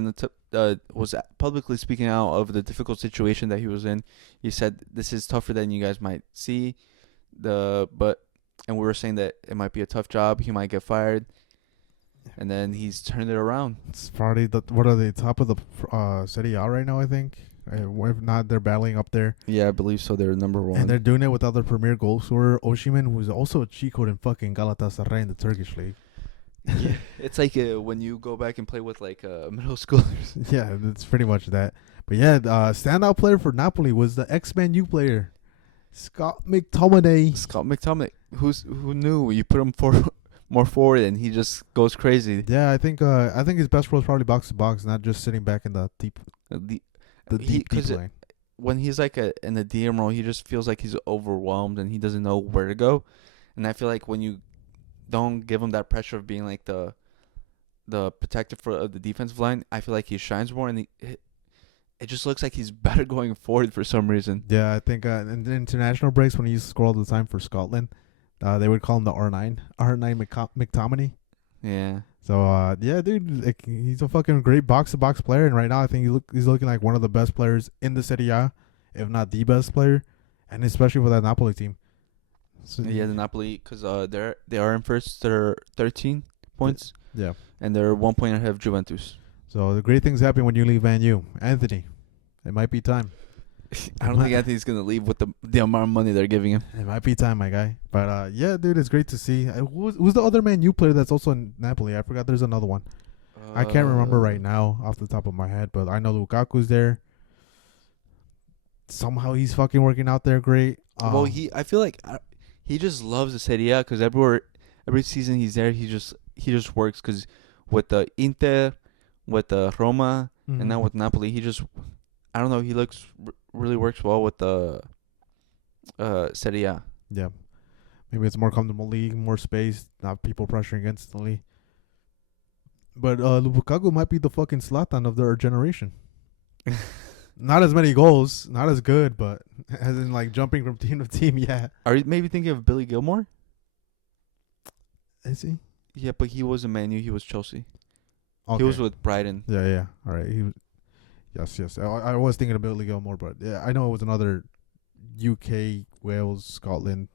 was publicly speaking out of the difficult situation that he was in. He said, "This is tougher than you guys might see." And we were saying that it might be a tough job. He might get fired, and then he's turned it around. It's probably what are they, top of the Serie A right now? I think. If not, they're battling up there. Yeah, I believe so. They're number one. And they're doing it without their premier goal scorer, Osimhen, who's also a cheat code in fucking Galatasaray in the Turkish league. Yeah, it's like when you go back and play with like middle schoolers. Yeah, it's pretty much that. But yeah, standout player for Napoli was the ex-Man U player, Scott McTominay. Scott McTominay. Who knew? You put him more forward, and he just goes crazy. Yeah, I think his best role is probably box to box, not just sitting back in the deep deep lane. When he's like in the DM role, he just feels like he's overwhelmed and he doesn't know where to go. And I feel like when you don't give him that pressure of being like the protector for the defensive line, I feel like he shines more, and it just looks like he's better going forward for some reason. Yeah, I think in the international breaks when he used to score all the time for Scotland, they would call him the R9 McTominay. Yeah. So yeah, dude, he's a fucking great box to box player, and right now I think he's looking like one of the best players in the Serie A, if not the best player, and especially for that Napoli team. So yeah, the Napoli, because they are in first. They're 13 points. Yeah, and they're 1 point ahead of Juventus. So the great things happen when you leave Man U. Anthony, it might be time. I don't think Anthony's gonna leave with the amount of money they're giving him. It might be time, my guy. But yeah, dude, it's great to see. Who's the other Man U player that's also in Napoli? I forgot. There's another one. I can't remember right now off the top of my head, but I know Lukaku's there. Somehow he's fucking working out there great. Well, I feel like he just loves the Serie A because every season he's there, he just works because with the Inter, with the Roma, and now with Napoli, I don't know, he really works well with the Serie A. Yeah. Maybe it's a more comfortable league, more space, not people pressuring instantly. But Lukaku might be the fucking Zlatan of their generation. Not as many goals, not as good, but as in like jumping from team to team, yeah. Are you maybe thinking of Billy Gilmore? Is he? Yeah, but he was a Man U, he was Chelsea. Okay. He was with Brighton. Yeah. All right. Yes. I was thinking of Billy Gilmore, but yeah, I know it was another UK Wales, Scotland,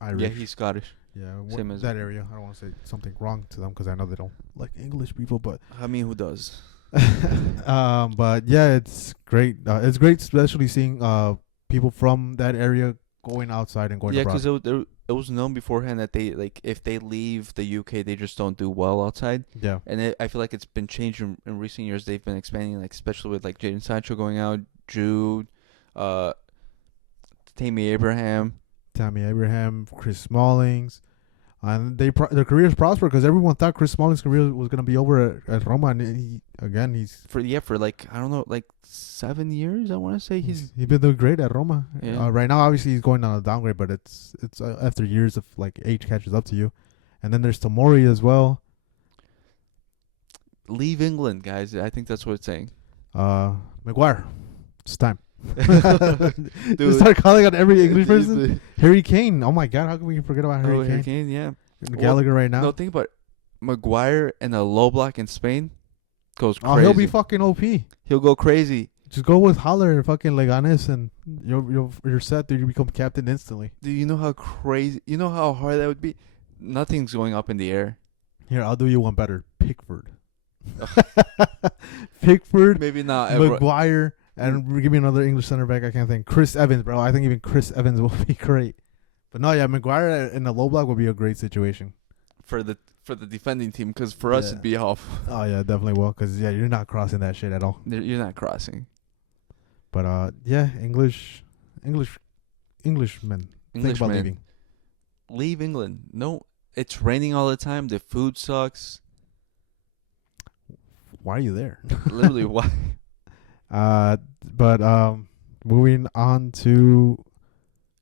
Irish. Yeah, he's Scottish. Yeah, Same as that area. I don't want to say something wrong to them because I know they don't like English people, but I mean, who does? but yeah, it's great. It's great, especially seeing people from that area going outside and going Yeah, abroad. because it was known beforehand that they like if they leave the UK, they just don't do well outside. Yeah, And I feel like it's been changed in recent years. They've been expanding, like especially with like Jaden Sancho going out, Jude, uh, Tammy Abraham. Tammy Abraham, Chris Smallings, and their careers prosper because everyone thought Chris Smallings' career was gonna be over at Roma, and he's For like I don't know, like 7 years. I want to say he's been doing great at Roma. Yeah. Right now, obviously, he's going on a downgrade, but it's after years of like age catches up to you, and then there's Tomori as well. Leave England, guys. I think that's what it's saying. Maguire, it's time. Dude, Just start calling out every English Dude, person. Harry Kane. Oh my God, how can we forget about Harry Kane? Harry Kane, yeah. Gallagher right now. No, think about it. Maguire and a low block in Spain goes crazy. Oh, he'll be fucking OP. He'll go crazy. Just go with Haller and fucking Leganes, and you're set. Dude, you become captain instantly. Do you know how crazy? You know how hard that would be? Nothing's going up in the air. Here, I'll do you one better. Pickford. Pickford, Maybe not. Maguire, and give me another English center back. I can't think. Chris Evans, bro. I think even Chris Evans will be great. But no, yeah, Maguire in the low block would be a great situation. For the defending team, because for us it'd be off. Oh yeah, definitely will. Because yeah, you're not crossing that shit at all. You're not crossing. But yeah, Englishmen. Think about leaving. Leave England. No, it's raining all the time. The food sucks. Why are you there? Literally, why? But moving on to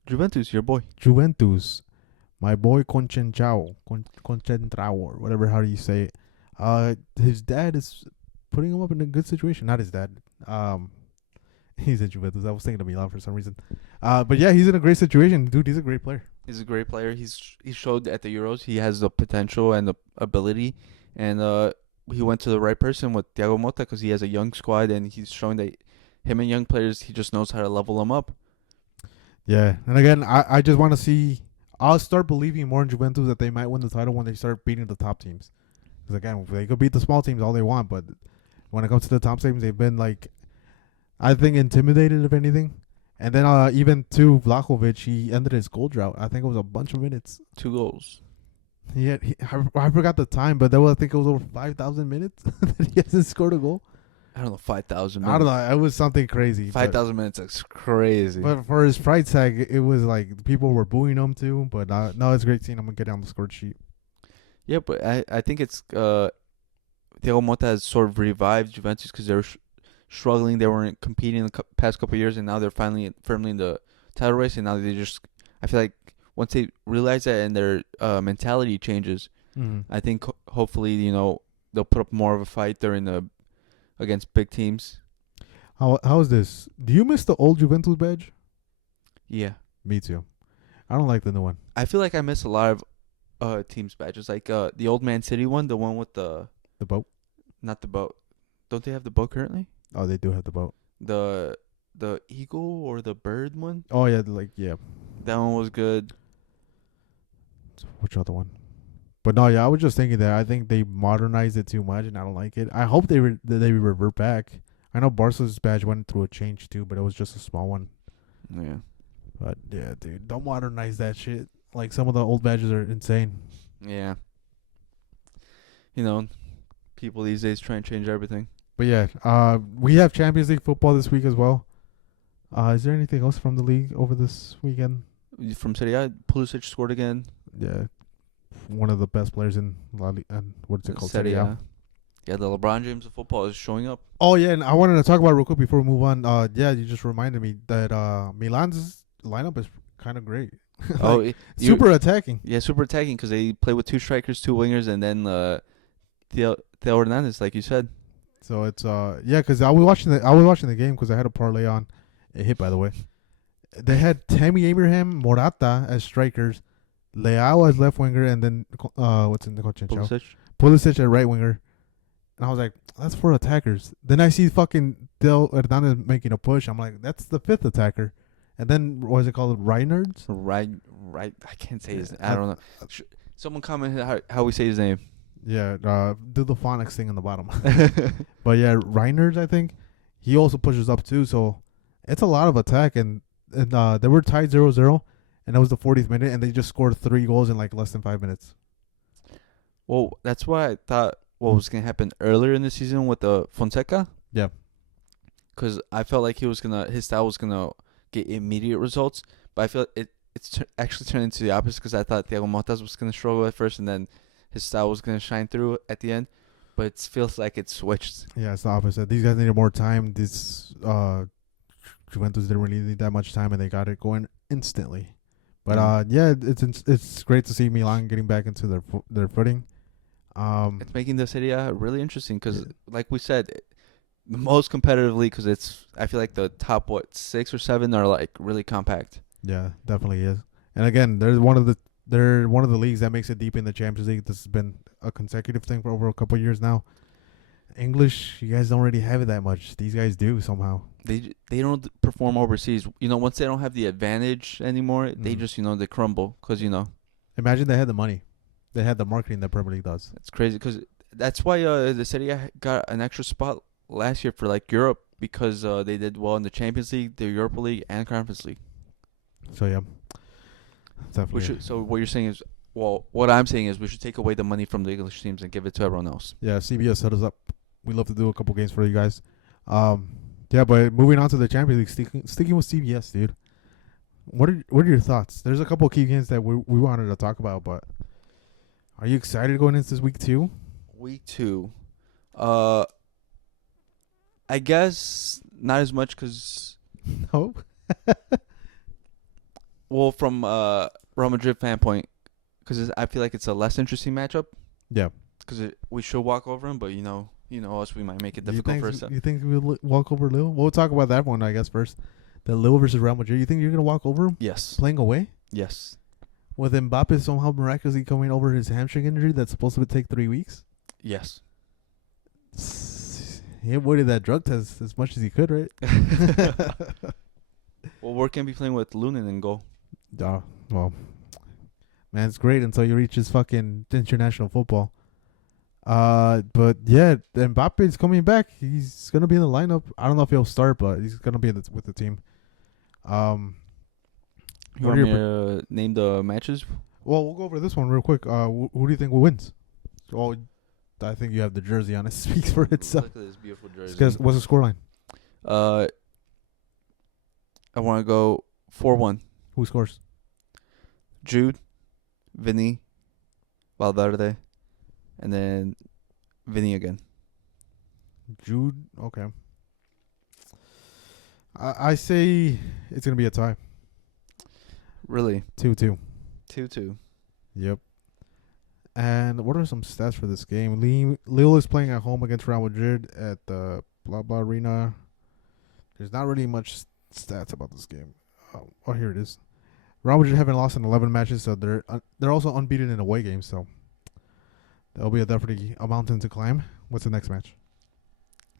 Juventus, your boy. Juventus, my boy Concentrao, or whatever, how do you say it? His dad is putting him up in a good situation. Not his dad. He's in Juventus. I was thinking of Milan for some reason. But yeah, he's in a great situation, dude. He's a great player. He's a great player. He showed at the Euros he has the potential and the ability, and he went to the right person with Thiago Motta because he has a young squad and he's showing that him and young players, he just knows how to level them up. Yeah, and again, I just want to see. I'll start believing more in Juventus that they might win the title when they start beating the top teams. Because again, they could beat the small teams all they want, but when it comes to the top teams, they've been like, I think, intimidated if anything. And then even to Vlahovic, he ended his goal drought. I think it was a bunch of minutes. 2 goals. I forgot the time, but I think it was over 5,000 minutes that he hasn't scored a goal. I don't know, 5,000 minutes. I don't know. It was something crazy. 5,000 minutes, that's crazy. But for his price tag, it was like people were booing him too. But no, it's great seeing him get on the score sheet. Yeah, but I think it's Thiago Motta has sort of revived Juventus because they were struggling. They weren't competing in the past couple of years, and now they're finally firmly in the title race. And now I feel like once they realize that and their mentality changes, I think hopefully they'll put up more of a fight during against big teams. How's this? Do you miss the old Juventus badge? Yeah, me too. I don't like the new one. I feel like I miss a lot of teams badges, like the old Man City one, the one with the boat. Not the boat. Don't they have the boat currently? Oh, they do have the boat. The eagle or the bird one? Oh yeah, that one was good. Which other one? But no, yeah, I was just thinking that I think they modernized it too much, and I don't like it. I hope they revert back. I know Barca's badge went through a change too, but it was just a small one. Yeah. But yeah, dude, don't modernize that shit. Like some of the old badges are insane. Yeah. People these days try and change everything. But yeah, we have Champions League football this week as well. Is there anything else from the league over this weekend? From Serie A, Pulisic scored again. Yeah, one of the best players in La Liga, and what's it called? Serie A. Yeah, the LeBron James of football is showing up. Oh yeah, and I wanted to talk about it real quick before we move on. Yeah, you just reminded me that Milan's lineup is kind of great. Super attacking. Yeah, super attacking because they play with 2 strikers, 2 wingers, and then Theo Hernandez, like you said. So it's because I was watching the game because I had a parlay on. It hit, by the way. They had Tammy Abraham, Morata as strikers, Leao as left winger, and then what's in the Pulisic at right winger. And I was like, that's 4 attackers. Then I see fucking Theo Hernandez making a push. I'm like, that's the 5th attacker. And then what is it called? Reinerds? Right. I can't say his name. I don't know. Someone comment how we say his name. Yeah, do the phonics thing on the bottom. But yeah, Reinerds, I think he also pushes up too. So it's a lot of attack, and they were tied 0-0, and that was the 40th minute, and they just scored 3 goals in like less than 5 minutes. Well, that's why I thought what was gonna happen earlier in the season with the Fonseca. Yeah. Because I felt like his style was gonna get immediate results, but I feel it's actually turned into the opposite. Because I thought Thiago Motas was gonna struggle at first, and then his style was gonna shine through at the end. But it feels like it's switched. Yeah, it's the opposite. These guys needed more time. Juventus didn't really need that much time, and they got it going instantly. But yeah, it's great to see Milan getting back into their footing. It's making the Serie A really interesting because, like we said, the most competitive league. Because I feel like the top 6 or 7 are like really compact. Yeah, definitely is. And again, they're one of the leagues that makes it deep in the Champions League. This has been a consecutive thing for over a couple of years now. English, you guys don't really have it that much. These guys do somehow. They don't perform overseas. Once they don't have the advantage anymore, they just they crumble. Because imagine they had the money, they had the marketing that Premier League does. It's crazy. Because that's why the Serie A got an extra spot last year for like Europe, because they did well in the Champions League, the Europa League, and Conference League. So yeah, definitely. So what you're saying is, what I'm saying is we should take away the money from the English teams and give it to everyone else. Yeah, CBS set us up. We love to do a couple games for you guys. Yeah, but moving on to the Champions League, sticking with CBS, dude. What are your thoughts? There's a couple of key games that we wanted to talk about, but are you excited going into this week 2? Week 2, I guess not as much because no. Well, from Real Madrid fan point, because I feel like it's a less interesting matchup. Yeah. Because we should walk over them, but you know us, we might make it difficult for us. You think we'll walk over Lille? We'll talk about that one, I guess, first. The Lille versus Real Madrid. You think you're gonna walk over them? Yes. Playing away? Yes. With Mbappe somehow miraculously coming over his hamstring injury that's supposed to take 3 weeks? Yes. He avoided that drug test as much as he could, right? Well, we're gonna be playing with Lunin in goal. Well, man, it's great until you reach his fucking international football. But yeah, Mbappe's coming back. He's gonna be in the lineup. I don't know if he'll start, but he's gonna be with the team. You want me to name the matches? Well, we'll go over this one real quick. Who do you think wins? Well, I think you have the jersey on. It speaks for itself. Look at this beautiful jersey. What's the scoreline? I want to go 4-1. Who scores? Jude, Vinny, Valverde, and then Vinny again. Jude, okay. I say it's gonna be a tie. Really? 2-2. 2-2. Yep. And what are some stats for this game? Lille is playing at home against Real Madrid at the blah blah arena. There's not really much stats about this game. Oh, here it is. Real Madrid haven't lost in 11 matches, so they're also unbeaten in away games. So that'll be definitely a mountain to climb. What's the next match?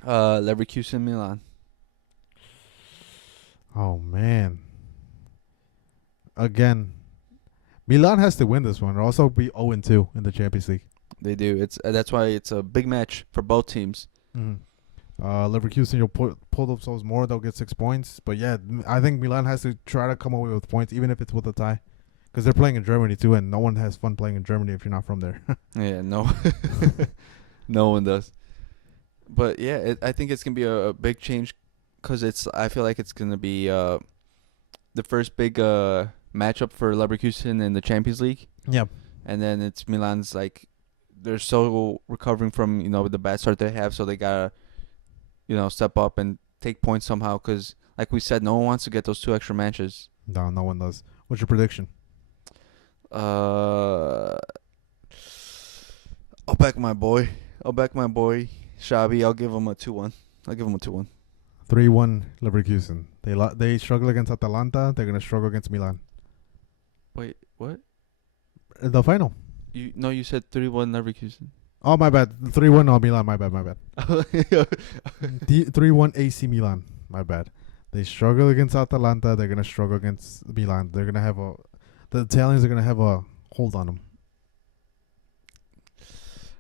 Leverkusen Milan. Oh man. Again, Milan has to win this one, or also be 0-2 in the Champions League. They do. That's why it's a big match for both teams. Mm-hmm. Leverkusen, you'll pull themselves more. They'll get 6 points. But yeah, I think Milan has to try to come away with points, even if it's with a tie, because they're playing in Germany too, and no one has fun playing in Germany if you're not from there. Yeah, no, no one does. But yeah, I think it's gonna be a big change, because I feel like it's gonna be the first big matchup for Leverkusen in the Champions League. Yeah, and then it's Milan's, like, they're so recovering from the bad start they have, so they gotta step up and take points somehow, because like we said, no one wants to get those 2 extra matches. No one does. What's your prediction? I'll back my boy Xabi. I'll give him a 2-1. 3-1 Leverkusen. They struggle against Atalanta. They're gonna struggle against Milan. Wait, what? The final. You said 3-1 Leverkusen. Oh, my bad. 3-1 Milan. My bad. 3-1 AC Milan. My bad. They struggle against Atalanta. They're gonna struggle against Milan. They're gonna have the Italians are gonna have a hold on them.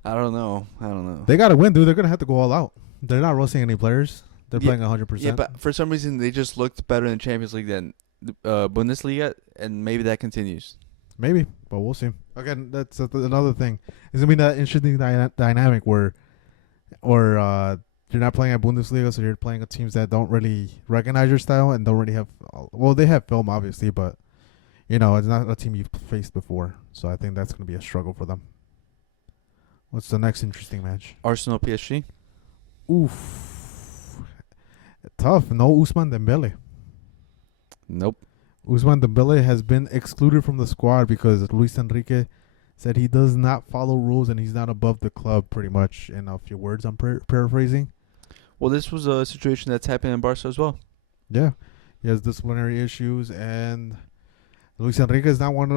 I don't know. I don't know. They gotta win, dude. They're gonna have to go all out. They're not roasting any players. They're Yeah, playing 100%. Yeah, but for some reason they just looked better in Champions League than Bundesliga, and maybe that continues. Maybe, but we'll see. Again, that's another thing. It's gonna be that interesting dynamic where you're not playing at Bundesliga, so you're playing with teams that don't really recognize your style and don't really have. Well, they have film, obviously, but it's not a team you've faced before. So I think that's gonna be a struggle for them. What's the next interesting match? Arsenal PSG. Oof, tough. No Usman Dembele. Nope. Usman Dembele has been excluded from the squad because Luis Enrique said he does not follow rules and he's not above the club, pretty much, in a few words. I'm paraphrasing. Well, this was a situation that's happened in Barca as well. Yeah. He has disciplinary issues, and Luis Enrique is not one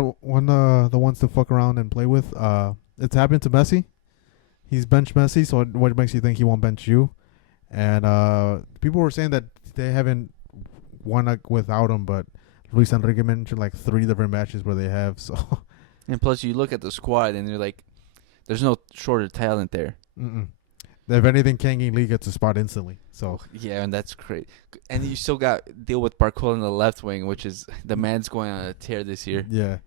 of the ones to fuck around and play with. It's happened to Messi. He's benched Messi, so what makes you think he won't bench you? And people were saying that they haven't won without him, but Luis Enrique mentioned like 3 different matches where they have. So, and plus, you look at the squad and you're like, there's no shortage of talent there. If anything, Kang Lee gets a spot instantly. So yeah, and that's great. And you still got deal with Barcola in the left wing, which is the man's going on a tear this year. Yeah.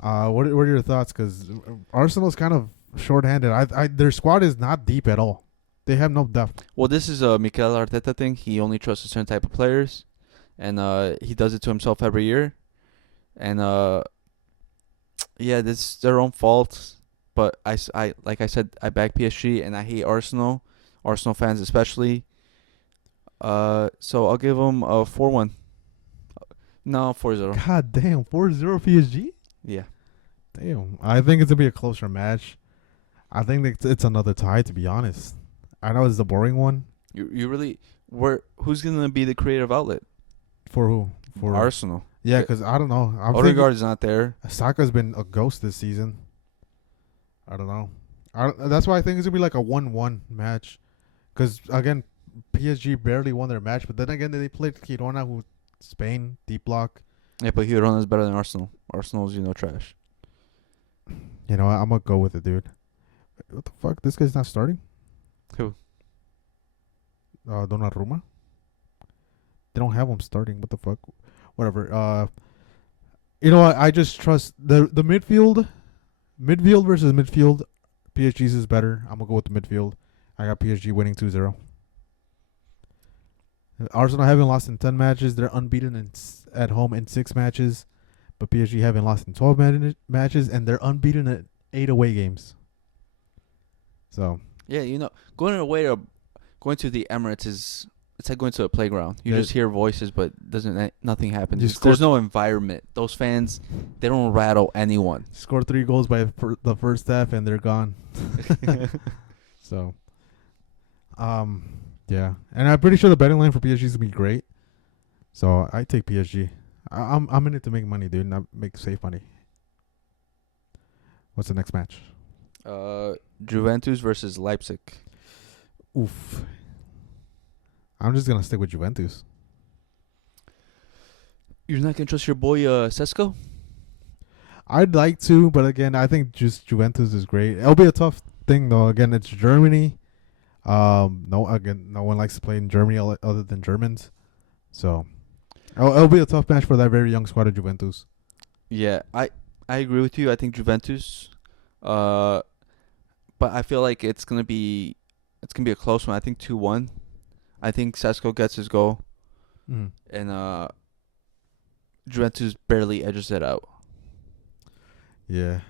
What are your thoughts? Because Arsenal's kind of shorthanded. Their squad is not deep at all. They have no depth. Well, this is a Mikel Arteta thing. He only trusts a certain type of players, and he does it to himself every year. And yeah, this is their own fault. But I like I said, I back PSG and I hate Arsenal fans especially. So I'll give them a 4-1. No, 4-0. God damn, 4-0 PSG? Yeah. Damn. I think it's going to be a closer match. I think it's another tie, to be honest. I know it's a boring one. You really who's going to be the creative outlet? For who? For Arsenal. Yeah, because I don't know. Odegaard is not there. Saka's been a ghost this season. I don't know. That's why I think it's going to be like a 1-1 match. Because, again, PSG barely won their match. But then again, they played Girona, who Spain, deep block. Yeah, but Girona is better than Arsenal. Arsenal's, trash. You know what? I'm going to go with it, dude. What the fuck? This guy's not starting? Who? Donnarumma? They don't have him starting. What the fuck? Whatever. You know what? I just trust the midfield. Midfield versus midfield. PSG's is better. I'm going to go with the midfield. I got PSG winning 2-0. Arsenal haven't lost in 10 matches. They're unbeaten at home in 6 matches. But PSG haven't lost in 12 matches. And they're unbeaten at 8 away games. So. Yeah, going to the Emirates is... It's like going to a playground. You just hear voices, but nothing happens. There's no environment. Those fans, they don't rattle anyone. Score 3 goals by the first half, and they're gone. So, yeah. And I'm pretty sure the betting line for PSG is gonna be great. So I take PSG. I'm in it to make money, dude, not make safe money. What's the next match? Juventus versus Leipzig. Oof. I'm just gonna stick with Juventus. You're not gonna trust your boy Sesko? I'd like to, but again, I think just Juventus is great. It'll be a tough thing though. Again, it's Germany. No one likes to play in Germany other than Germans. So it'll be a tough match for that very young squad of Juventus. Yeah, I agree with you. I think Juventus. But I feel like it's gonna be a close one. I think 2-1. I think Sesko gets his goal, and Juventus barely edges it out. Yeah.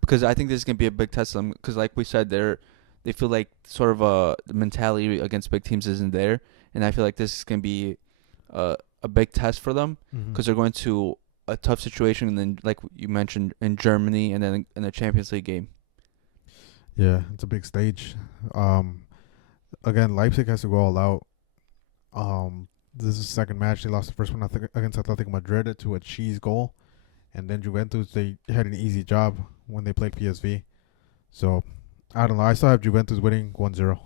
Because I think this is going to be a big test of them. Because like we said, they feel like sort of the mentality against big teams isn't there. And I feel like this is going to be a big test for them. Because they're going to a tough situation, and then, like you mentioned, in Germany, and then in the Champions League game. Yeah, it's a big stage. Again, Leipzig has to go all out. This is the second match. They lost the first one against Atletico Madrid to a cheese goal. And then Juventus, they had an easy job when they played PSV. So, I don't know. I still have Juventus winning 1-0.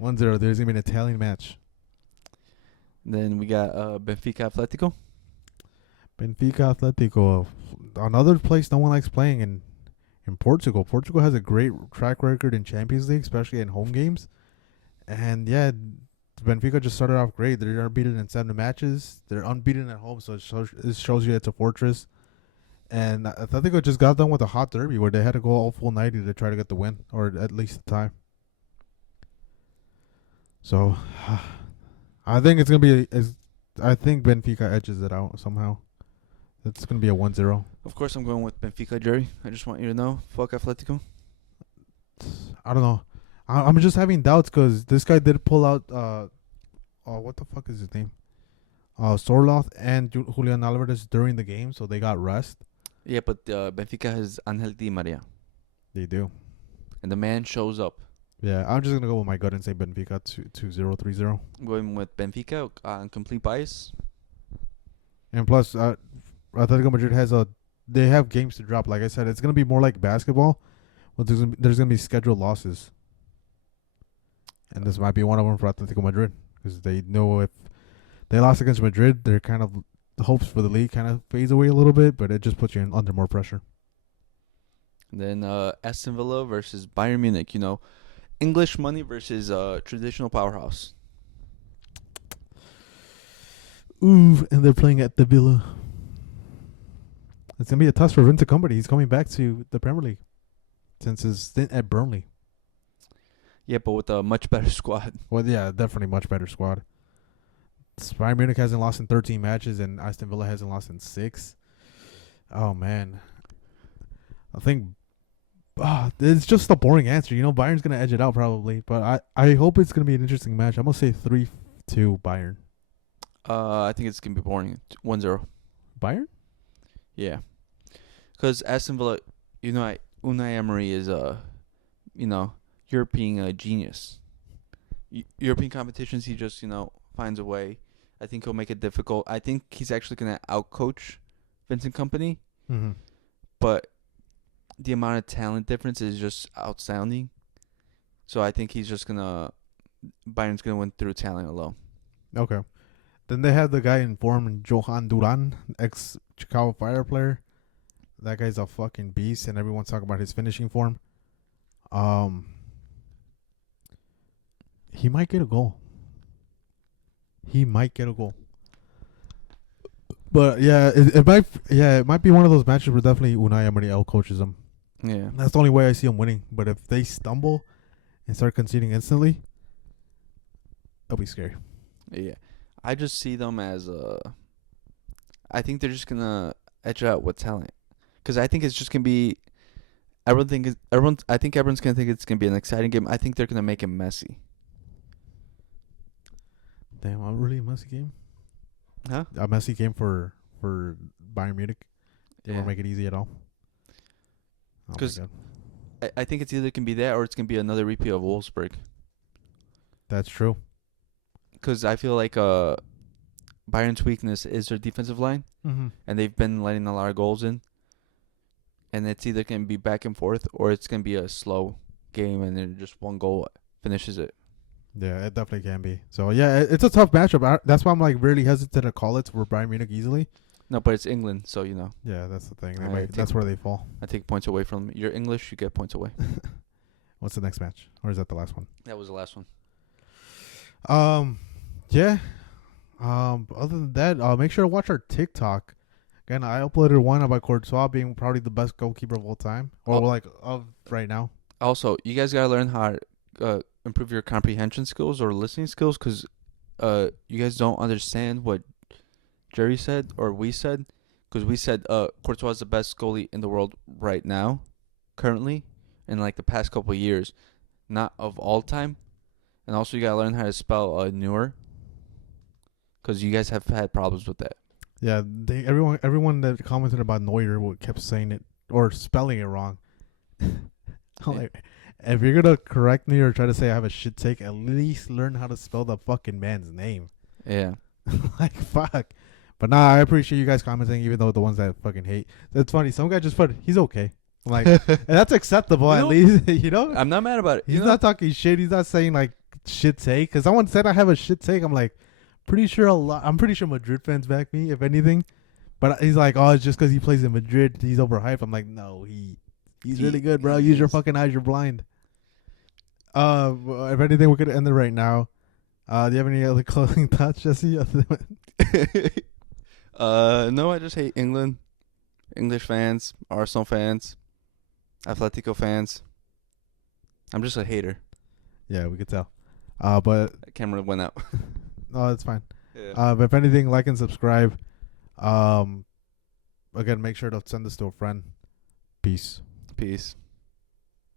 1-0. There's going to be an Italian match. Then we got Benfica Atletico. Benfica Atletico, another place no one likes playing in Portugal. Portugal has a great track record in Champions League, especially in home games. And yeah, Benfica just started off great. They're unbeaten in 7 matches. They're unbeaten at home, so it shows you it's a fortress. And Atletico just got done with a hot derby where they had to go all full 90 to try to get the win, or at least the tie. So, I think it's going to be... I think Benfica edges it out somehow. It's going to be a 1-0. Of course, I'm going with Benfica, Jerry. I just want you to know. Fuck Atletico. I don't know. I'm just having doubts because this guy did pull out... what the fuck is his name? Sorloth and Julian Alvarez during the game, so they got rest. Yeah, but Benfica has Angel Di Maria. They do. And the man shows up. Yeah, I'm just going to go with my gut and say Benfica 2-0, 3-0. Going with Benfica on complete bias. And plus, Atletico Madrid they have games to drop. Like I said, it's going to be more like basketball. But there's going to be scheduled losses. And this might be one of them for Atletico Madrid. Because they know if they lost against Madrid, their kind of hopes for the league kind of fades away a little bit. But it just puts you under more pressure. Then Aston Villa versus Bayern Munich. You know, English money versus traditional powerhouse. Ooh, and they're playing at the Villa. It's going to be a test for Vincent Kompany. He's coming back to the Premier League since his stint at Burnley. Yeah, but with a much better squad. Well, yeah, definitely much better squad. Bayern Munich hasn't lost in 13 matches, and Aston Villa hasn't lost in 6. Oh, man. I think it's just a boring answer. You know, Bayern's going to edge it out probably, but I hope it's going to be an interesting match. I'm going to say 3-2 Bayern. I think it's going to be boring. 1-0. Bayern? Yeah. Because Aston Villa, you know, Unai Emery is European genius. European competitions, he just, finds a way. I think he'll make it difficult. I think he's actually going to outcoach Vincent Kompany. Mm-hmm. But the amount of talent difference is just outstanding. So I think Bayern's going to win through talent alone. Okay. Then they have the guy in form, Johan Duran, ex-Chicago Fire player. That guy's a fucking beast, and everyone's talking about his finishing form. He might get a goal. But yeah, it might be one of those matches where definitely Unai Emery outcoaches them. Yeah. That's the only way I see them winning. But if they stumble and start conceding instantly, it'll be scary. Yeah. I just see them as I think they're just gonna edge out with talent, because I think it's just gonna be. I think everyone's gonna think it's gonna be an exciting game. I think they're gonna make it messy. Damn, a really messy game. Huh? A messy game for Bayern Munich. They won't make it easy at all. Because I think it's either can be that or it's gonna be another repeat of Wolfsburg. That's true. Because I feel like Bayern's weakness is their defensive line, and they've been letting a lot of goals in. And it's either going to be back and forth, or it's going to be a slow game, and then just one goal finishes it. Yeah, it definitely can be. So, yeah, it's a tough matchup. That's why I'm, really hesitant to call it for Bayern Munich easily. No, but it's England, so Yeah, that's the thing. That's where they fall. I take points away from them. You're English, you get points away. What's the next match? Or is that the last one? That was the last one. Yeah. Other than that, make sure to watch our TikTok. Again, I uploaded one about Courtois being probably the best goalkeeper of all time, or of right now. Also, you guys gotta learn how to improve your comprehension skills or listening skills, because you guys don't understand what Jerry said or we said, because we said Courtois is the best goalie in the world right now, currently, in the past couple of years, not of all time. And also, you gotta learn how to spell Neuer, because you guys have had problems with that. Yeah, everyone that commented about Neuer kept saying it or spelling it wrong. If you're gonna correct me or try to say I have a shit take, at least learn how to spell the fucking man's name. Yeah. Fuck. But nah, I appreciate you guys commenting, even though the ones that fucking hate. That's funny. Some guy just put, he's okay. And that's acceptable at least, I'm not mad about it. He's not talking shit. He's not saying shit take. Because someone said I have a shit take. I'm like, pretty sure I'm pretty sure Madrid fans back me, if anything. But he's like, oh, it's just because he plays in Madrid, he's overhyped. I'm like, no, he's really good, bro. Use your fucking eyes, you're blind. If anything, we're gonna end it right now. Do you have any other closing thoughts, Jesse? No, I just hate England, English fans, Arsenal fans, Atletico fans. I'm just a hater. Yeah, we could tell. But The camera went out. no, that's fine. Yeah. But if anything, like and subscribe. Again, make sure to send this to a friend. Peace. Peace.